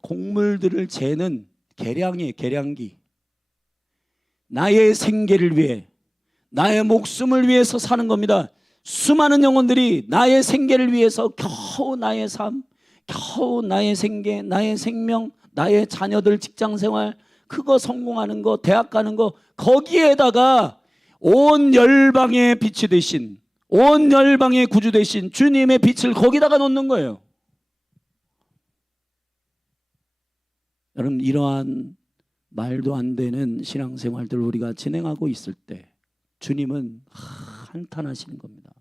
곡물들을 재는 계량이에요. 계량기. 나의 생계를 위해, 나의 목숨을 위해서 사는 겁니다. 수많은 영혼들이 나의 생계를 위해서 겨우 나의 삶, 겨우 나의 생계, 나의 생명, 나의 자녀들 직장생활, 그거 성공하는 거, 대학 가는 거, 거기에다가 온 열방의 빛이 되신, 온 열방의 구주 되신 주님의 빛을 거기다가 놓는 거예요. 여러분, 이러한 말도 안 되는 신앙생활들을 우리가 진행하고 있을 때 주님은 한탄하시는 겁니다.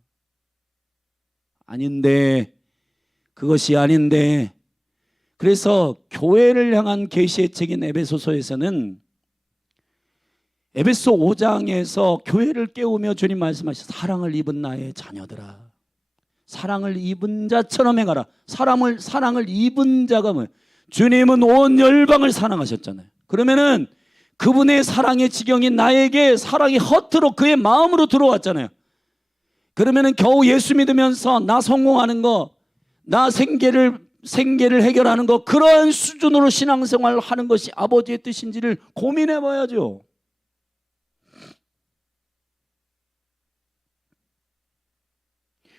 아닌데, 그것이 아닌데. 그래서 교회를 향한 계시의 책인 에베소서에서는 에베소 5장에서 교회를 깨우며 주님 말씀하시죠. 사랑을 입은 나의 자녀들아, 사랑을 입은 자처럼 행하라. 사랑을 입은 자가 뭐예요? 주님은 온 열방을 사랑하셨잖아요. 그러면은 그분의 사랑의 지경이 나에게 사랑이 허투루 그의 마음으로 들어왔잖아요. 그러면은 겨우 예수 믿으면서 나 성공하는 거, 나 생계를 해결하는 거, 그러한 수준으로 신앙생활을 하는 것이 아버지의 뜻인지를 고민해 봐야죠.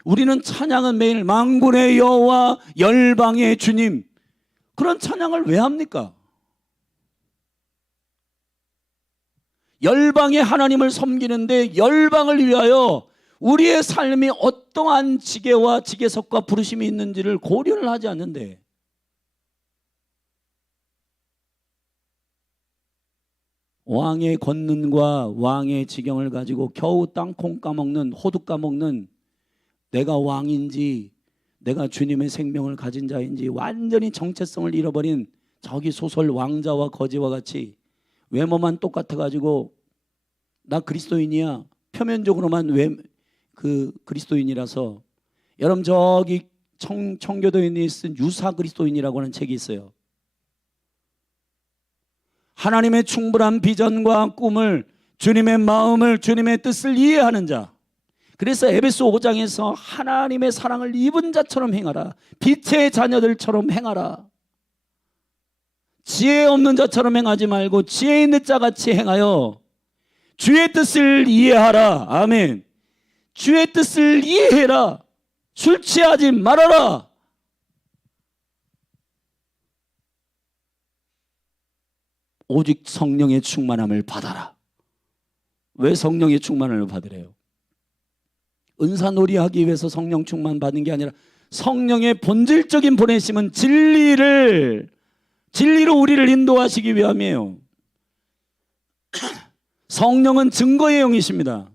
우리는 찬양은 매일 만군의 여호와 열방의 주님, 그런 찬양을 왜 합니까? 열방의 하나님을 섬기는데 열방을 위하여 우리의 삶이 어떠한 지계와 지계석과 부르심이 있는지를 고려를 하지 않는데, 왕의 권능과 왕의 지경을 가지고 겨우 땅콩 까먹는, 호두 까먹는, 내가 왕인지 내가 주님의 생명을 가진 자인지 완전히 정체성을 잃어버린 저기 소설 왕자와 거지와 같이 외모만 똑같아 가지고 나 그리스도인이야, 표면적으로만 그리스도인이라서. 여러분, 저기 청교도인이 쓴 유사 그리스도인이라고 하는 책이 있어요. 하나님의 충분한 비전과 꿈을, 주님의 마음을, 주님의 뜻을 이해하는 자. 그래서 에베소 5장에서 하나님의 사랑을 입은 자처럼 행하라, 빛의 자녀들처럼 행하라. 지혜 없는 자처럼 행하지 말고 지혜 있는 자같이 행하여 주의 뜻을 이해하라. 아멘. 주의 뜻을 이해해라. 술 취하지 말아라. 오직 성령의 충만함을 받아라. 왜 성령의 충만함을 받으래요? 은사놀이하기 위해서 성령 충만 받는 게 아니라 성령의 본질적인 보내심은 진리로 우리를 인도하시기 위함이에요. 성령은 증거의 영이십니다.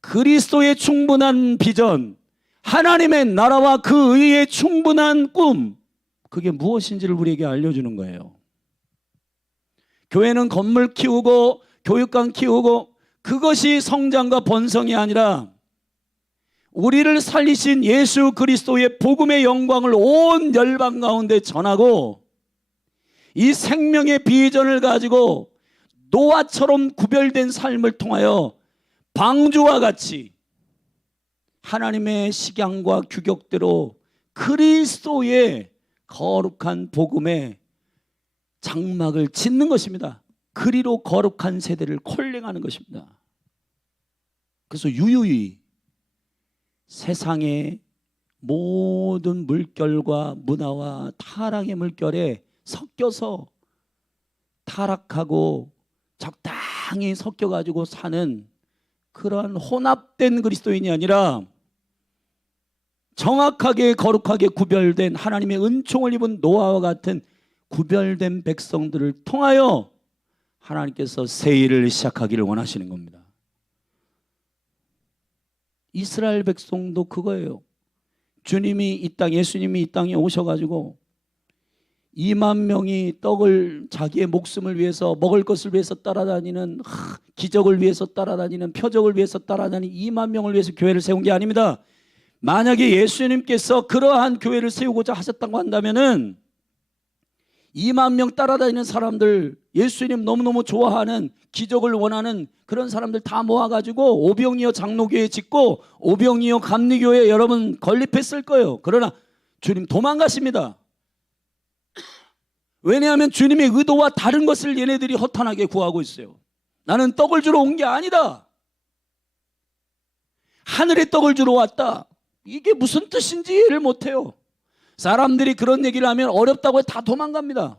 그리스도의 충분한 비전, 하나님의 나라와 그 의의 충분한 꿈, 그게 무엇인지를 우리에게 알려주는 거예요. 교회는 건물 키우고 교육관 키우고 그것이 성장과 번성이 아니라 우리를 살리신 예수 그리스도의 복음의 영광을 온 열방 가운데 전하고, 이 생명의 비전을 가지고 노아처럼 구별된 삶을 통하여 방주와 같이 하나님의 식양과 규격대로 그리스도의 거룩한 복음의 장막을 짓는 것입니다. 그리로 거룩한 세대를 콜링하는 것입니다. 그래서 유유히 세상의 모든 물결과 문화와 타락의 물결에 섞여서 타락하고 적당히 섞여가지고 사는 그러한 혼합된 그리스도인이 아니라 정확하게 거룩하게 구별된 하나님의 은총을 입은 노아와 같은 구별된 백성들을 통하여 하나님께서 새 일을 시작하기를 원하시는 겁니다. 이스라엘 백성도 그거예요. 주님이 이 땅, 예수님이 이 땅에 오셔가지고 2만 명이 떡을 자기의 목숨을 위해서, 먹을 것을 위해서 따라다니는, 기적을 위해서 따라다니는, 표적을 위해서 따라다니는 2만 명을 위해서 교회를 세운 게 아닙니다. 만약에 예수님께서 그러한 교회를 세우고자 하셨다고 한다면은 2만 명 따라다니는 사람들, 예수님 너무너무 좋아하는, 기적을 원하는 그런 사람들 다 모아가지고 오병이어 장로교회 짓고 오병이어 감리교회 여러분 건립했을 거예요. 그러나 주님 도망가십니다. 왜냐하면 주님의 의도와 다른 것을 얘네들이 허탄하게 구하고 있어요. 나는 떡을 주러 온 게 아니다. 하늘의 떡을 주러 왔다. 이게 무슨 뜻인지 이해를 못해요. 사람들이 그런 얘기를 하면 어렵다고 다 도망갑니다.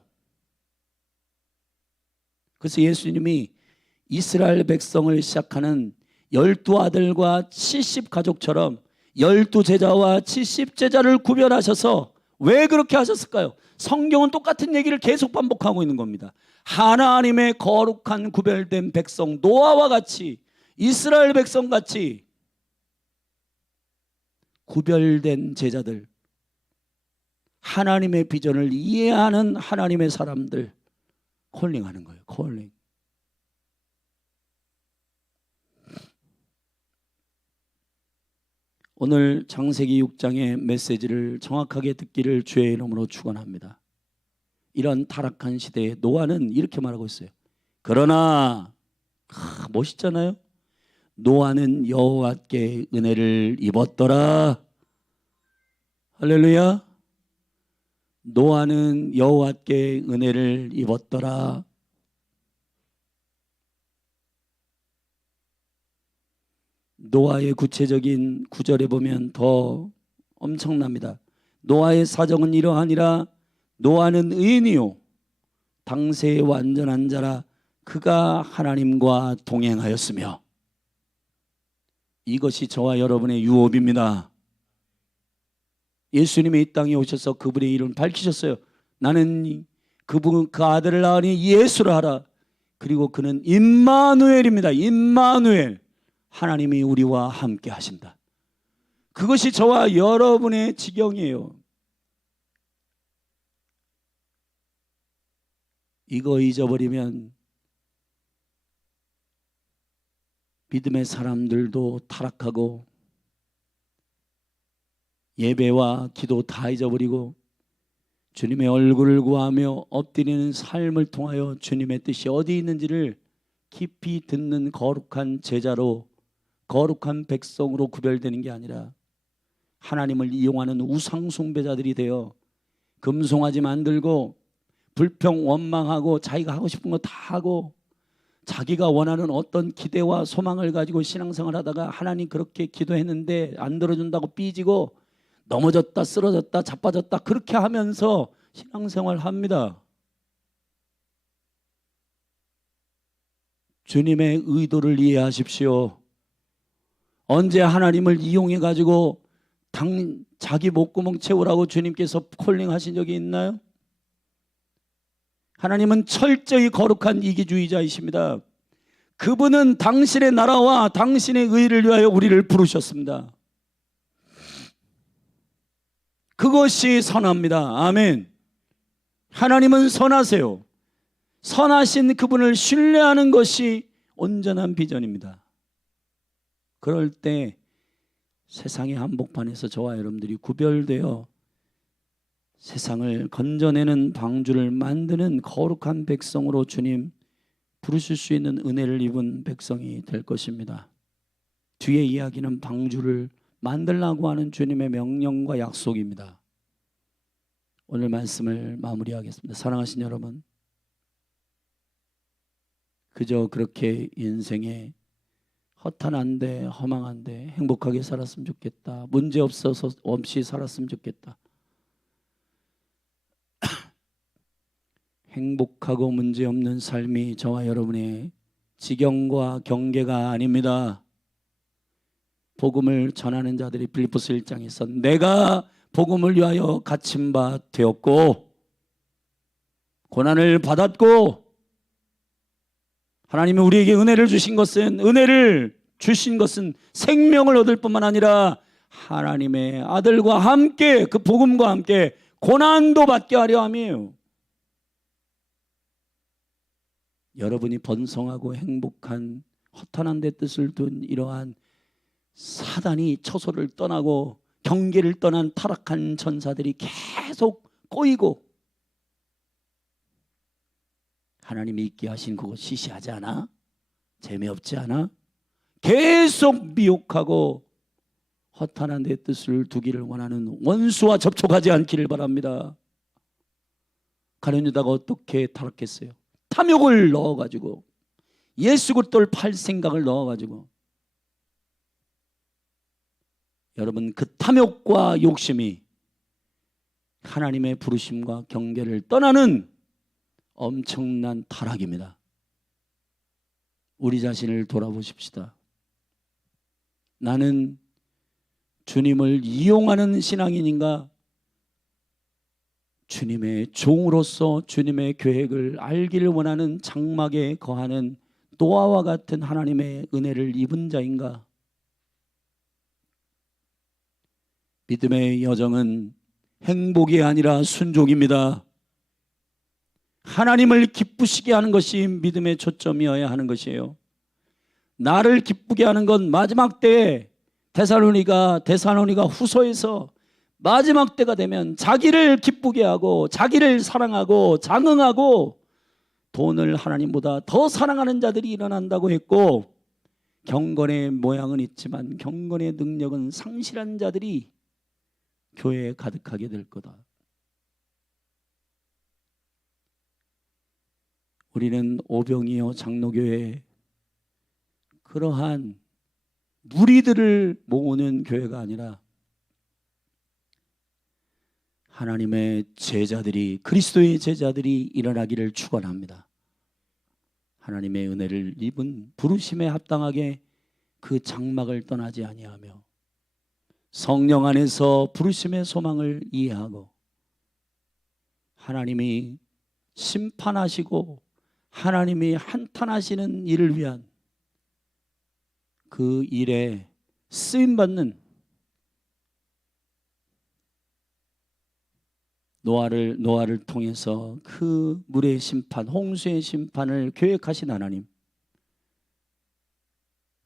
그래서 예수님이 이스라엘 백성을 시작하는 12아들과 70가족처럼 12제자와 70제자를 구별하셔서 왜 그렇게 하셨을까요? 성경은 똑같은 얘기를 계속 반복하고 있는 겁니다. 하나님의 거룩한 구별된 백성 노아와 같이, 이스라엘 백성 같이 구별된 제자들, 하나님의 비전을 이해하는 하나님의 사람들 콜링하는 거예요. 콜링. 오늘 창세기 6장의 메시지를 정확하게 듣기를 주의 이름으로 축원합니다. 이런 타락한 시대에 노아는 이렇게 말하고 있어요. 그러나 멋있잖아요. 노아는 여호와께 은혜를 입었더라. 할렐루야. 노아는 여호와께 은혜를 입었더라. 노아의 구체적인 구절에 보면 더 엄청납니다. 노아의 사정은 이러하니라. 노아는 의인이요 당세의 완전한 자라. 그가 하나님과 동행하였으며. 이것이 저와 여러분의 유업입니다. 예수님이 이 땅에 오셔서 그분의 이름을 밝히셨어요. 나는 그 아들을 낳으니 예수를 하라. 그리고 그는 임마누엘입니다. 임마누엘. 하나님이 우리와 함께 하신다. 그것이 저와 여러분의 지경이에요. 이거 잊어버리면 믿음의 사람들도 타락하고 예배와 기도 다 잊어버리고 주님의 얼굴을 구하며 엎드리는 삶을 통하여 주님의 뜻이 어디 있는지를 깊이 듣는 거룩한 제자로, 거룩한 백성으로 구별되는 게 아니라 하나님을 이용하는 우상 숭배자들이 되어 금송아지 만들고 불평 원망하고 자기가 하고 싶은 거 다 하고 자기가 원하는 어떤 기대와 소망을 가지고 신앙생활 하다가 하나님 그렇게 기도했는데 안 들어준다고 삐지고 넘어졌다 쓰러졌다 자빠졌다 그렇게 하면서 신앙생활 합니다. 주님의 의도를 이해하십시오. 언제 하나님을 이용해 가지고 자기 목구멍 채우라고 주님께서 콜링하신 적이 있나요? 하나님은 철저히 거룩한 이기주의자이십니다. 그분은 당신의 나라와 당신의 의를 위하여 우리를 부르셨습니다. 그것이 선합니다. 아멘. 하나님은 선하세요. 선하신 그분을 신뢰하는 것이 온전한 비전입니다. 그럴 때 세상의 한복판에서 저와 여러분들이 구별되어 세상을 건져내는 방주를 만드는 거룩한 백성으로 주님 부르실 수 있는 은혜를 입은 백성이 될 것입니다. 뒤에 이야기는 방주를 만들라고 하는 주님의 명령과 약속입니다. 오늘 말씀을 마무리하겠습니다. 사랑하신 여러분, 그저 그렇게 인생에 허탄한데 허망한데 행복하게 살았으면 좋겠다. 문제 없이 살았으면 좋겠다. 행복하고 문제없는 삶이 저와 여러분의 지경과 경계가 아닙니다. 복음을 전하는 자들이 빌립보서 1장에서 내가 복음을 위하여 갇힌 바 되었고 고난을 받았고 하나님이 우리에게 은혜를 주신 것은 생명을 얻을 뿐만 아니라 하나님의 아들과 함께 그 복음과 함께 고난도 받게 하려 함이에요. 여러분이 번성하고 행복한 허탄한 데 뜻을 둔 이러한 사단이 처소를 떠나고 경계를 떠난 타락한 천사들이 계속 꼬이고, 하나님이 있게 하신 그거 시시하지 않아? 재미없지 않아? 계속 미혹하고 허탄한 내 뜻을 두기를 원하는 원수와 접촉하지 않기를 바랍니다. 가룟 유다가 어떻게 타락했어요? 탐욕을 넣어가지고, 예수 그리스도를 팔 생각을 넣어가지고. 여러분, 그 탐욕과 욕심이 하나님의 부르심과 경계를 떠나는 엄청난 타락입니다. 우리 자신을 돌아보십시다. 나는 주님을 이용하는 신앙인인가? 주님의 종으로서 주님의 계획을 알기를 원하는 장막에 거하는 노아와 같은 하나님의 은혜를 입은 자인가? 믿음의 여정은 행복이 아니라 순종입니다. 하나님을 기쁘시게 하는 것이 믿음의 초점이어야 하는 것이에요. 나를 기쁘게 하는 건 마지막 때에 데살로니가 후서에서 마지막 때가 되면 자기를 기쁘게 하고 자기를 사랑하고 장응하고 돈을 하나님보다 더 사랑하는 자들이 일어난다고 했고, 경건의 모양은 있지만 경건의 능력은 상실한 자들이 교회에 가득하게 될 거다. 우리는 오병이어 장로교회 그러한 무리들을 모으는 교회가 아니라 하나님의 제자들이, 그리스도의 제자들이 일어나기를 축원합니다. 하나님의 은혜를 입은 부르심에 합당하게 그 장막을 떠나지 아니하며 성령 안에서 부르심의 소망을 이해하고 하나님이 심판하시고 하나님이 한탄하시는 일을 위한 그 일에 쓰임받는 노아를 통해서 그 물의 심판, 홍수의 심판을 계획하신 하나님,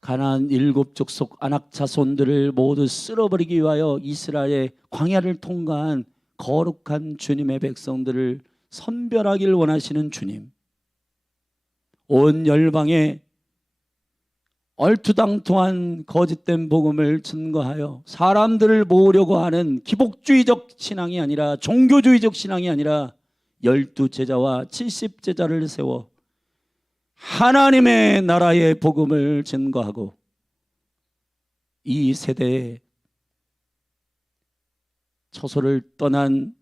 가나안 7족속 아낙 자손들을 모두 쓸어버리기 위하여 이스라엘의 광야를 통과한 거룩한 주님의 백성들을 선별하기를 원하시는 주님, 온 열방에 얼토당토한 거짓된 복음을 증거하여 사람들을 모으려고 하는 기복주의적 신앙이 아니라, 종교주의적 신앙이 아니라 12제자와 70제자를 세워 하나님의 나라의 복음을 증거하고 이 세대에 처소를 떠난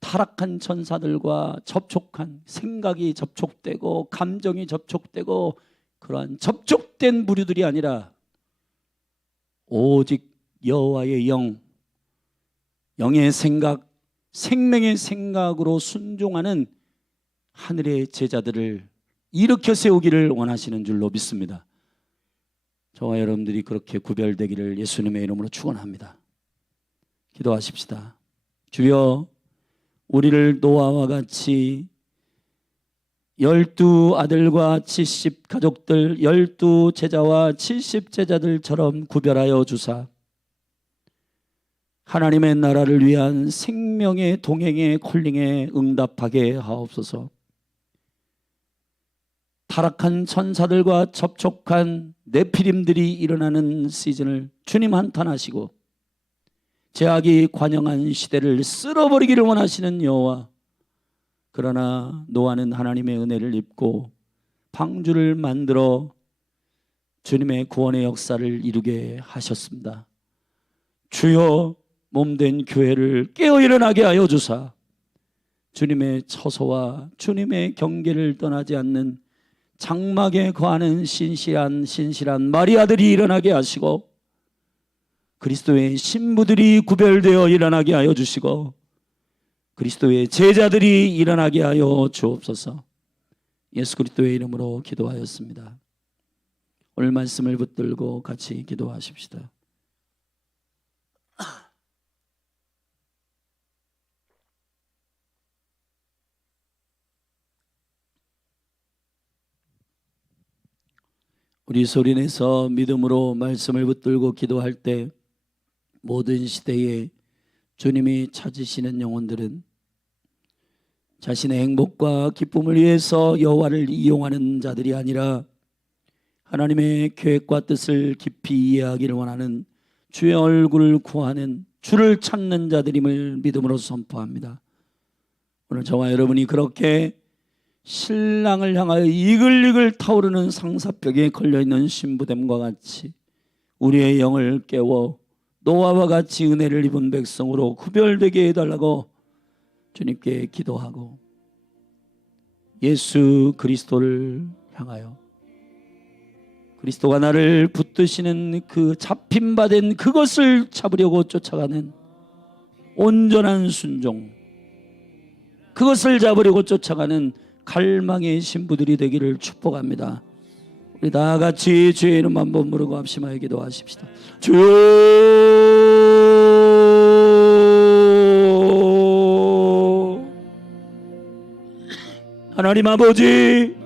타락한 천사들과 접촉한, 생각이 접촉되고 감정이 접촉되고 그러한 접촉된 무리들이 아니라 오직 여호와의 영의 생각, 생명의 생각으로 순종하는 하늘의 제자들을 일으켜 세우기를 원하시는 줄로 믿습니다. 저와 여러분들이 그렇게 구별되기를 예수님의 이름으로 축원합니다. 기도하십시다. 주여, 우리를 노아와 같이 12 아들과 70 가족들, 12 제자와 70 제자들처럼 구별하여 주사 하나님의 나라를 위한 생명의 동행의 콜링에 응답하게 하옵소서. 타락한 천사들과 접촉한 네피림들이 일어나는 시즌을 주님 한탄하시고 죄악이 관영한 시대를 쓸어버리기를 원하시는 여호와, 그러나 노아는 하나님의 은혜를 입고 방주를 만들어 주님의 구원의 역사를 이루게 하셨습니다. 주여, 몸된 교회를 깨어 일어나게 하여 주사 주님의 처소와 주님의 경계를 떠나지 않는 장막에 거하는 신실한 마리아들이 일어나게 하시고 그리스도의 신부들이 구별되어 일어나게 하여 주시고 그리스도의 제자들이 일어나게 하여 주옵소서. 예수 그리스도의 이름으로 기도하였습니다. 오늘 말씀을 붙들고 같이 기도하십시다. 우리 소리내서 믿음으로 말씀을 붙들고 기도할 때 모든 시대에 주님이 찾으시는 영혼들은 자신의 행복과 기쁨을 위해서 여호와를 이용하는 자들이 아니라 하나님의 계획과 뜻을 깊이 이해하기를 원하는 주의 얼굴을 구하는 주를 찾는 자들임을 믿음으로 선포합니다. 오늘 저와 여러분이 그렇게 신랑을 향하여 이글이글 타오르는 상사벽에 걸려있는 신부됨과 같이 우리의 영을 깨워 노아와 같이 은혜를 입은 백성으로 구별되게 해달라고 주님께 기도하고 예수 그리스도를 향하여 그리스도가 나를 붙드시는 그 잡힌바된 그것을 잡으려고 쫓아가는 온전한 순종, 그것을 잡으려고 쫓아가는 갈망의 신부들이 되기를 축복합니다. 우리 다 같이 주의 이름 한번 부르고 합심하여 기도하십시다. 주여, 하나님 아버지,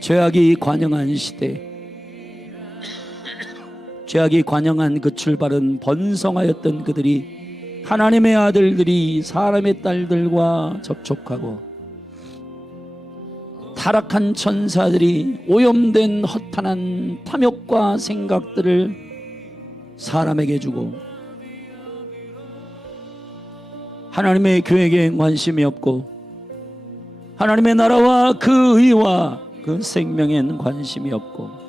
죄악이 관영한 시대, 죄악이 관영한 그 출발은 번성하였던 그들이 하나님의 아들들이 사람의 딸들과 접촉하고 타락한 천사들이 오염된 허탄한 탐욕과 생각들을 사람에게 주고 하나님의 계획에 관심이 없고 하나님의 나라와 그 의와 그 생명엔 관심이 없고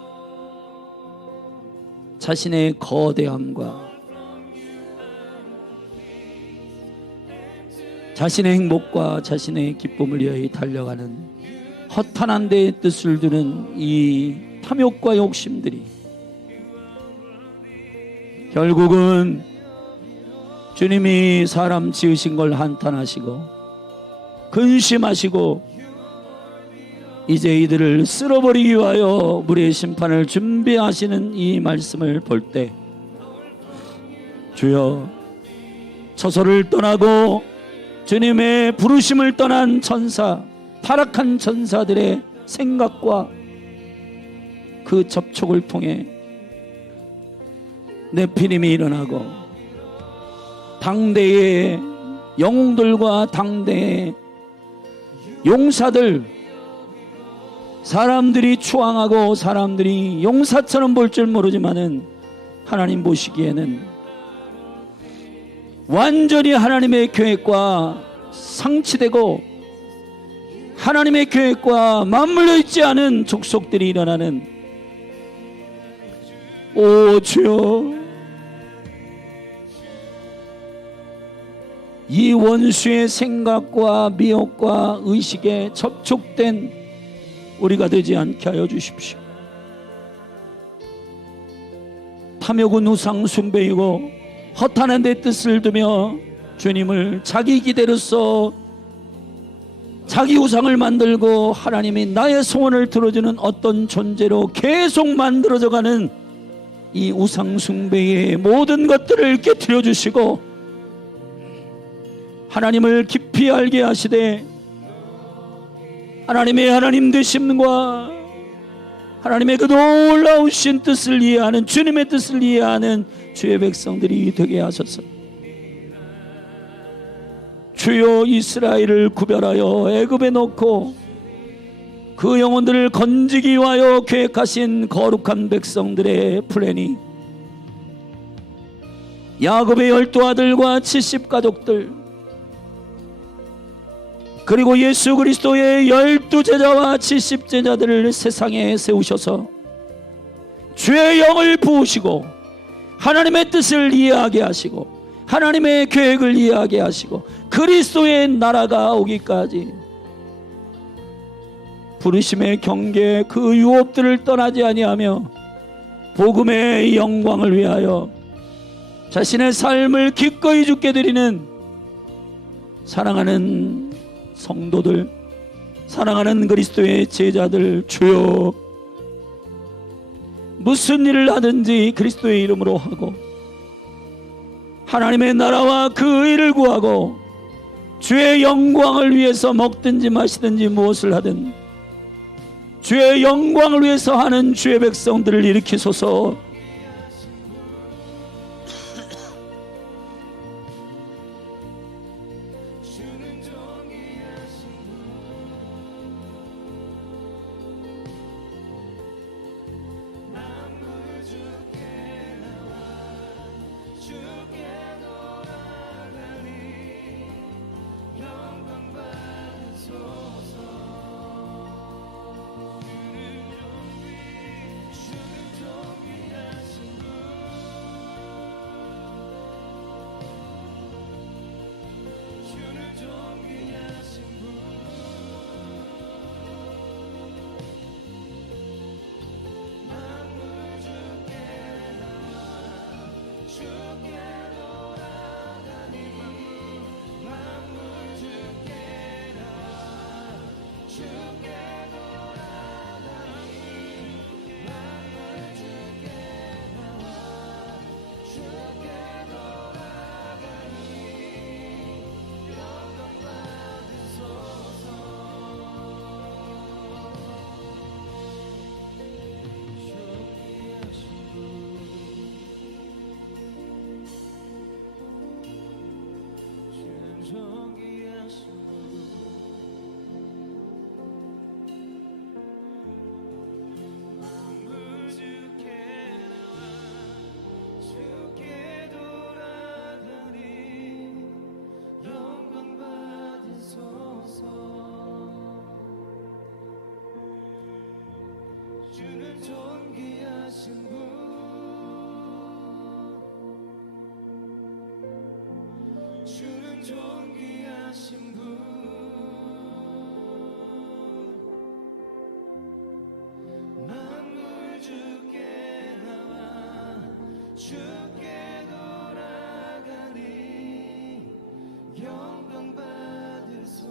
자신의 거대함과 자신의 행복과 자신의 기쁨을 위하여 달려가는 허탄한 데의 뜻을 두는 이 탐욕과 욕심들이 결국은 주님이 사람 지으신 걸 한탄하시고 근심하시고 이제 이들을 쓸어버리기 위하여 물의 심판을 준비하시는 이 말씀을 볼 때 주여, 처소를 떠나고 주님의 부르심을 떠난 천사, 타락한 천사들의 생각과 그 접촉을 통해 네피림이 일어나고 당대의 영웅들과 당대의 용사들, 사람들이 추앙하고 사람들이 용사처럼 볼 줄 모르지만은 하나님 보시기에는 완전히 하나님의 계획과 상치되고 하나님의 계획과 맞물려 있지 않은 족속들이 일어나는, 오 주여, 이 원수의 생각과 미혹과 의식에 접촉된 우리가 되지 않게 하여 주십시오. 탐욕은 우상 숭배이고 허탄한 데 뜻을 두며 주님을 자기 기대로서 자기 우상을 만들고 하나님이 나의 소원을 들어주는 어떤 존재로 계속 만들어져가는 이 우상 숭배의 모든 것들을 깨트려 주시고 하나님을 깊이 알게 하시되 하나님의 하나님 되심과 하나님의 그 놀라우신 뜻을 이해하는, 주님의 뜻을 이해하는 주의 백성들이 되게 하소서. 주여, 이스라엘을 구별하여 애굽에 놓고 그 영혼들을 건지기 위하여 계획하신 거룩한 백성들의 플랜이 야곱의 12아들과 70가족들 그리고 예수 그리스도의 12제자와 70제자들을 세상에 세우셔서 주의 영을 부으시고 하나님의 뜻을 이해하게 하시고 하나님의 계획을 이해하게 하시고 그리스도의 나라가 오기까지 부르심의 경계 그 유업들을 떠나지 아니하며 복음의 영광을 위하여 자신의 삶을 기꺼이 주께 드리는 사랑하는 성도들, 사랑하는 그리스도의 제자들, 주여, 무슨 일을 하든지 그리스도의 이름으로 하고 하나님의 나라와 그 의를 구하고 주의 영광을 위해서 먹든지 마시든지 무엇을 하든 주의 영광을 위해서 하는 주의 백성들을 일으키소서. 하신 분 만물 주께 나와 주께 돌아가니 영광 받으소서.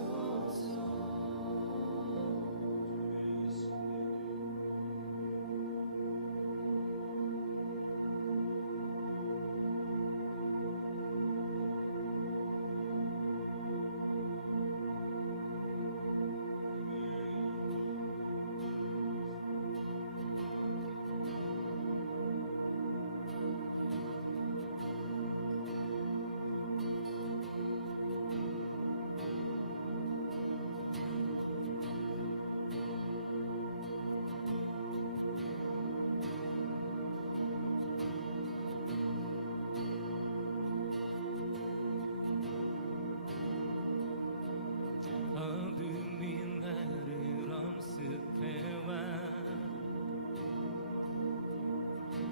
어둠이 나를 엄습해와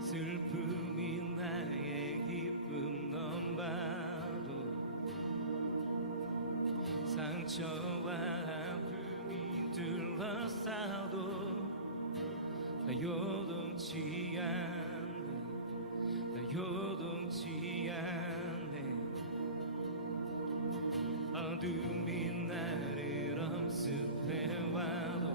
슬픔이 나의 기쁨 넘봐도 상처와 아픔이 둘러싸도 나 요동치 않네. 나 요동치 않네. 어둠이 나를 엄습해와도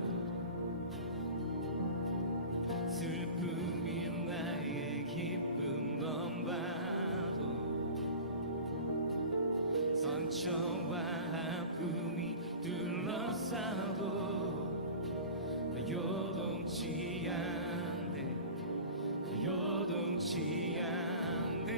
슬픔이 나의 기쁨 넘봐도 상처와 아픔이 둘러싸도 나 요동치 않네. 나 요동치 않네.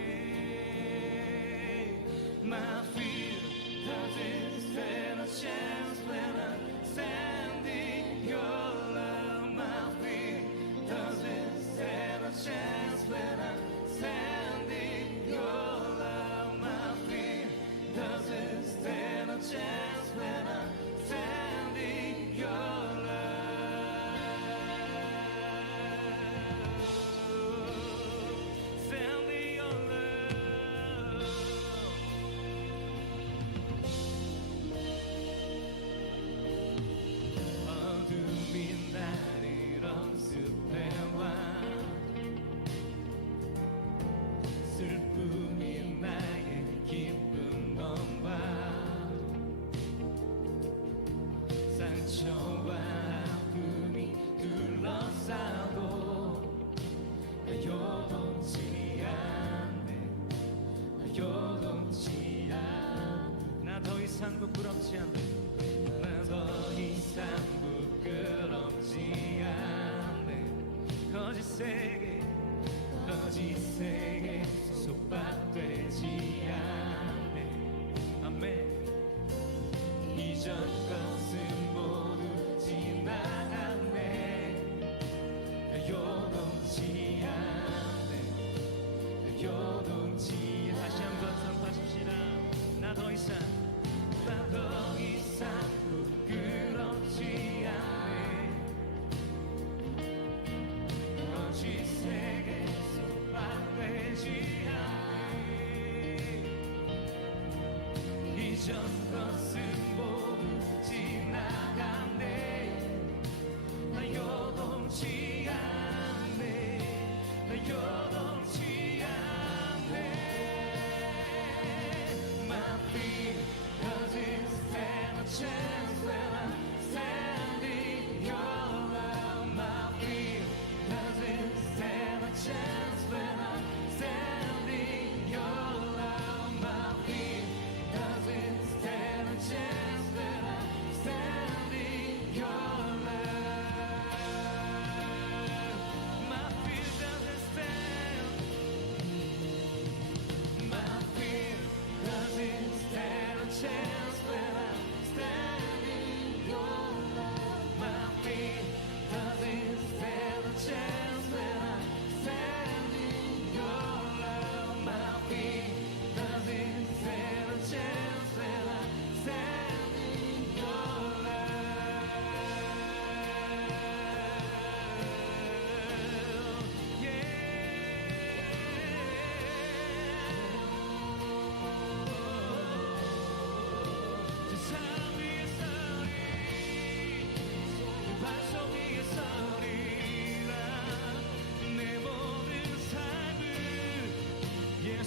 My fear doesn't stand a chance when I'm standing your love. My fear doesn't stand a chance when I'm standing your love. My fear doesn't stand a chance when I'm standing your love. Standing your love. 어둠이 나를 엄습해와 슬픔이 나의 기쁨 넘봐도 상처와 아픔이 둘러싸도 나 요동치 않네. 나 요동치 않네. 나 더 이상 부끄럽지 않네. 나 더 이상 부끄럽지 않네. 거짓에게 속박되지 않네. 아멘. 이전 것은 모두 지나갔네. 나 요동치 않네. 나 요동치. 다시 한번 선포하십시다. 나 더 이상 부끄럽지 않네. 거짓에게 속박되지 않네. 이전 것은 모두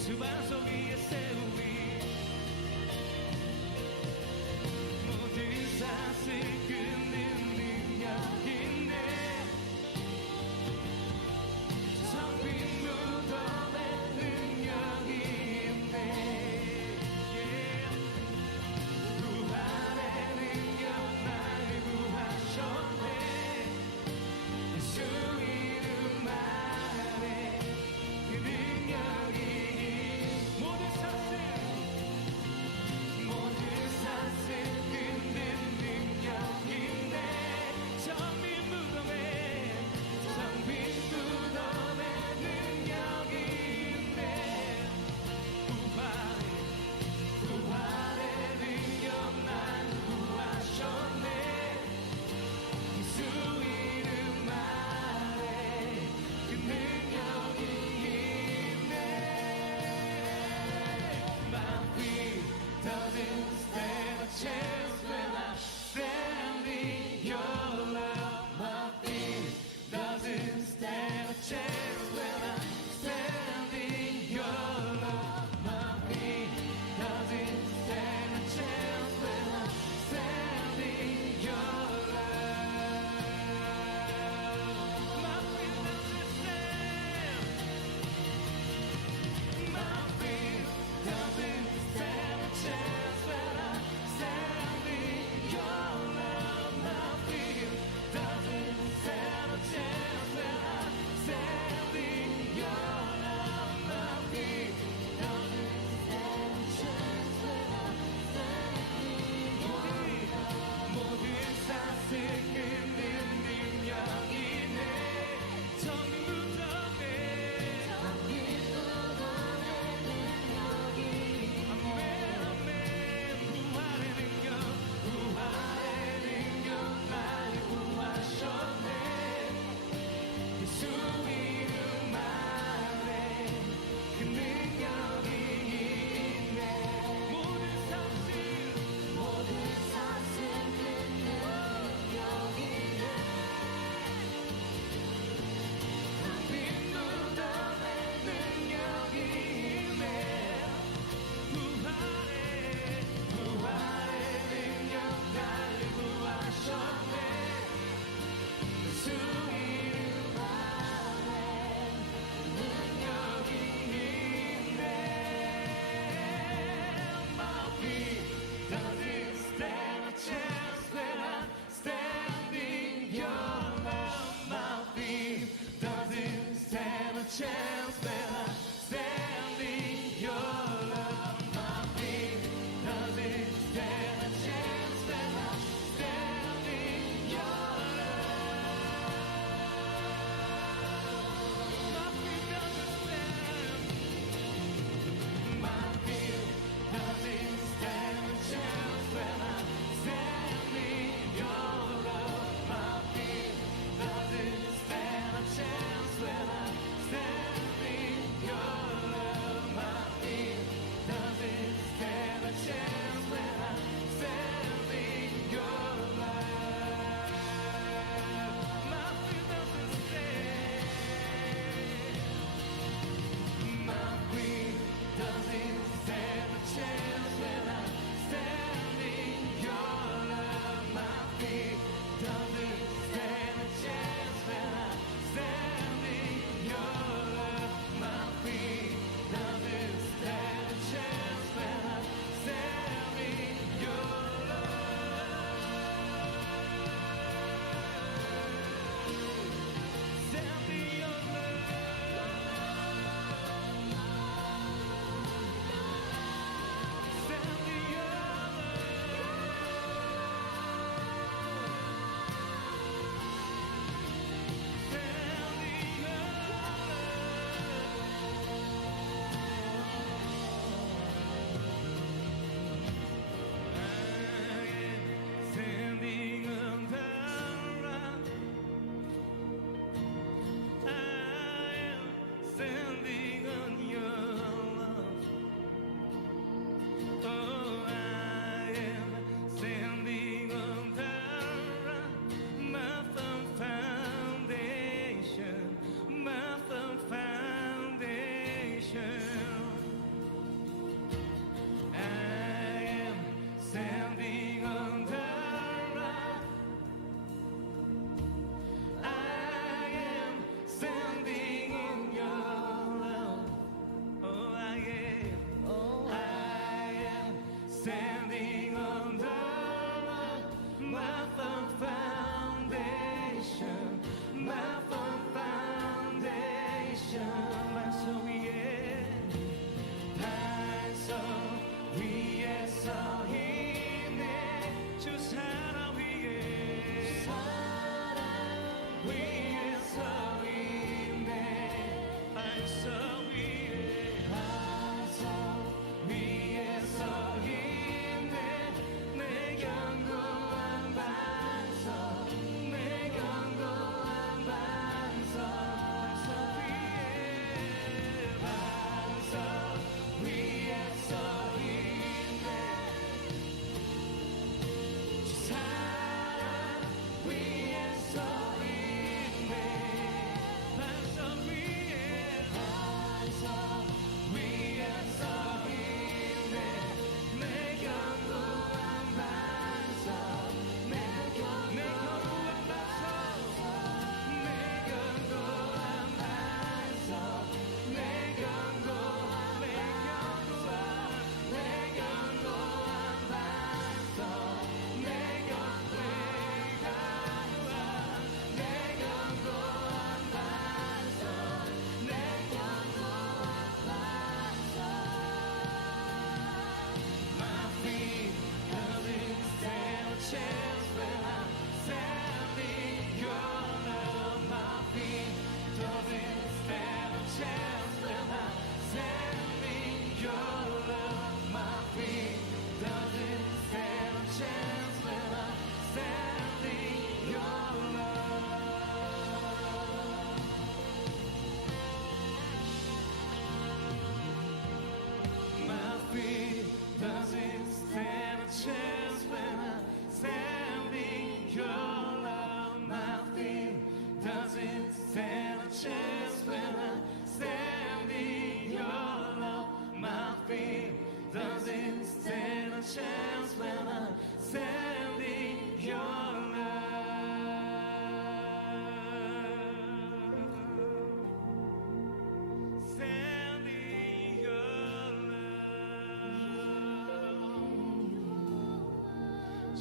수반석 위에 세우리 모든 사슬 끊는 능력 있네 성빈 무덤에 능력이 있네 부활의 능력 나를 구하셨네 예수 이름 아래 그 능력이 모든 사슬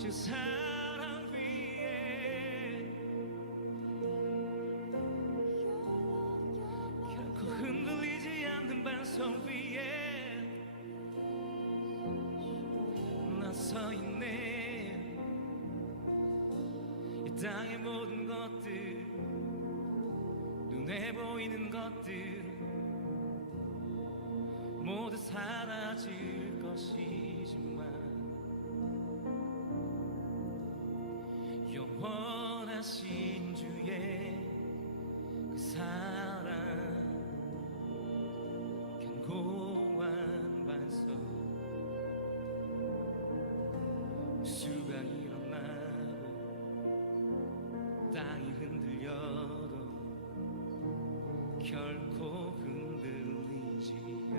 주 사랑 위에 결코 흔들리지 않는 반석 위에 나 서 있네. 이 땅의 모든 것들, 눈에 보이는 것들 모두 사라질 것이지만 영원하신 주의 그 사랑, 견고한 반석, 수가 일어나고 땅이 흔들려도 결코 흔들리지 않네.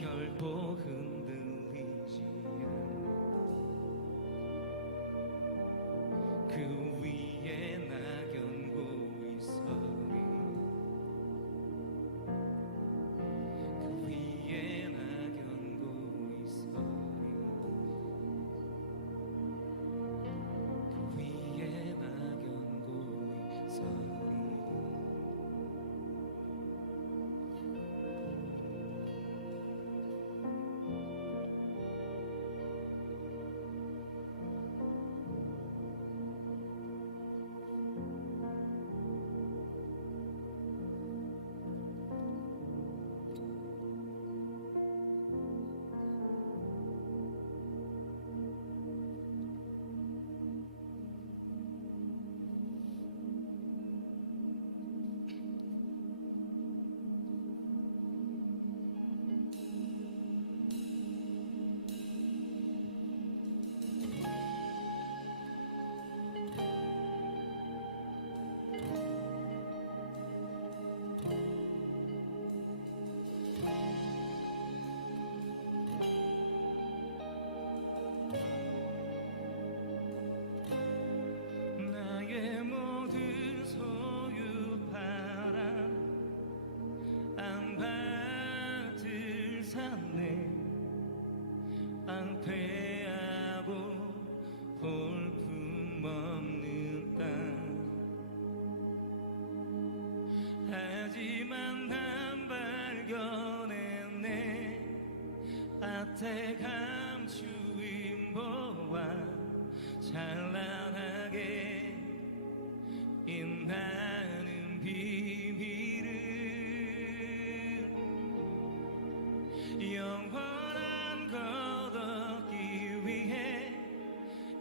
결코 흔들리지 않네. 그 위에 나 견고히 서리. 그 위에 나 견고히 서리. 그 위에 나 견고히 서리. 나의 모든 소유 팔아 앙밭을 샀네. 앙패하고 볼품없는 땅. 하지만 난 발견했네. 아태 감추인 보아 찬란하게 빛나는 비밀을 영원한 것 얻기 위해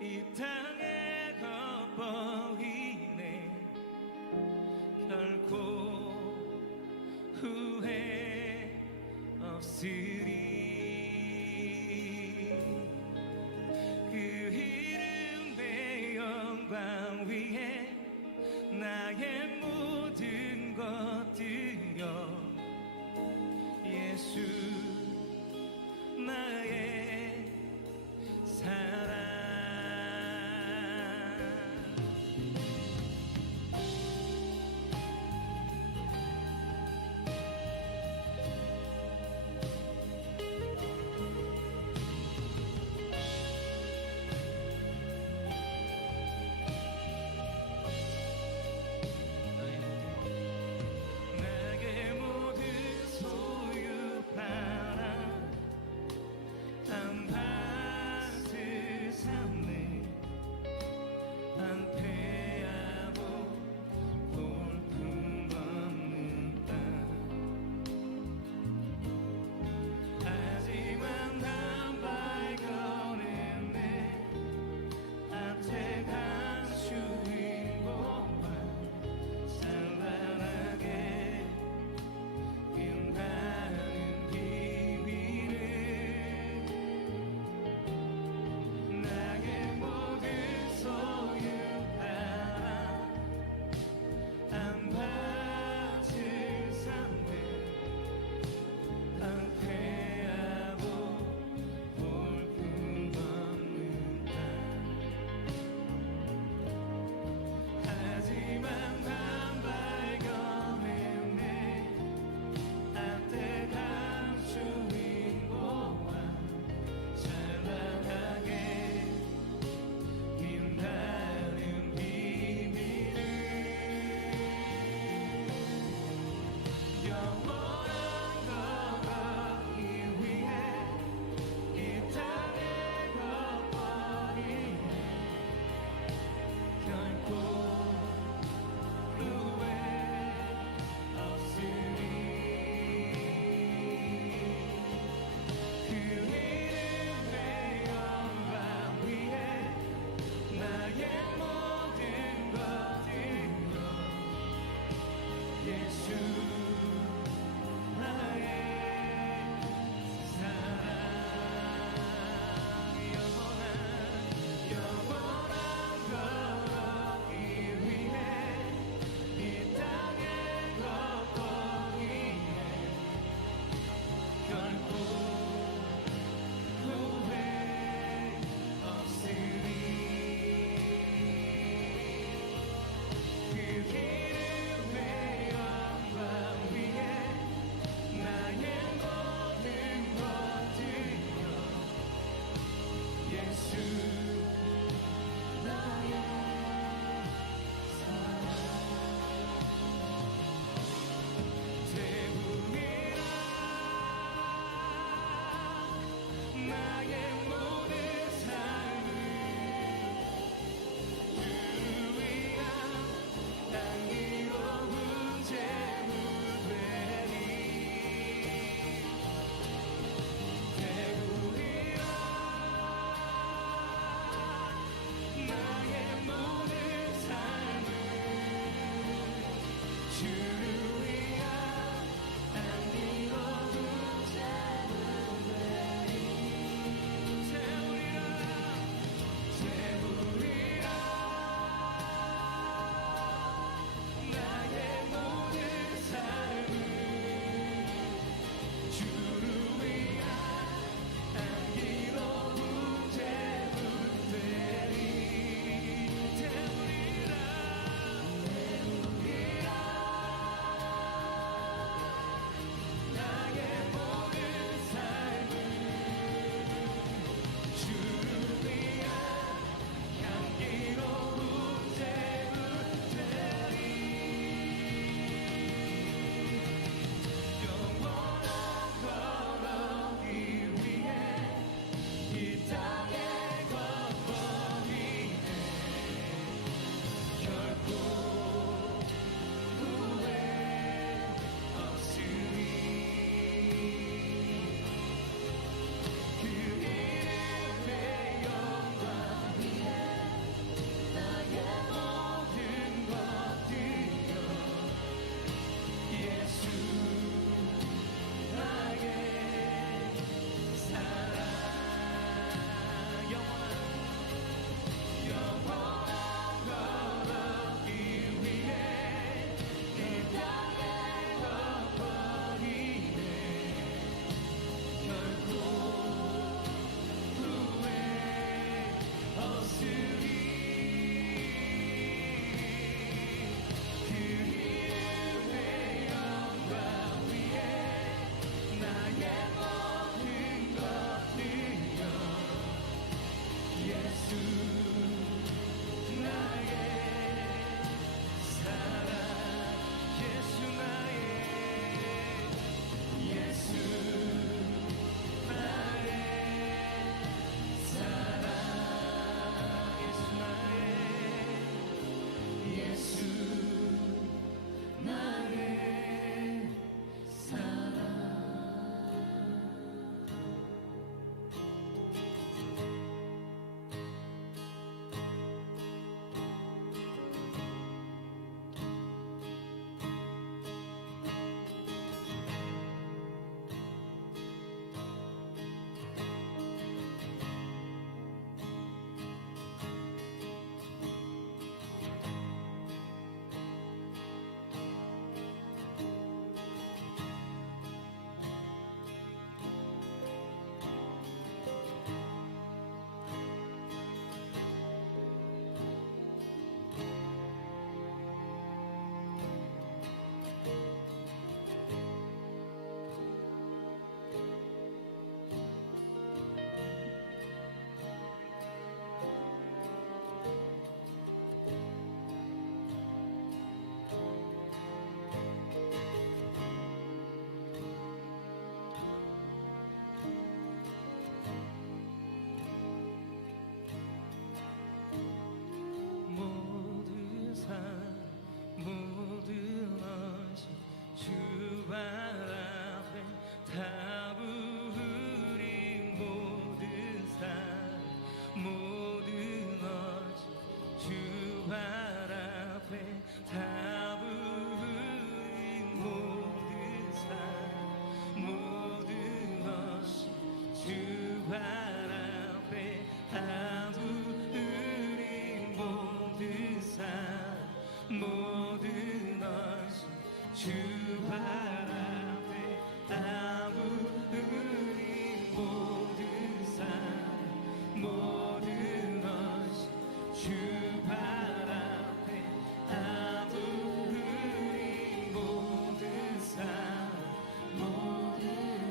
이 땅에 겉보이네. 결코 후회 없으리. 그 이름의 영광 위에 나의 모든 것들여. 예수 나의 사랑. to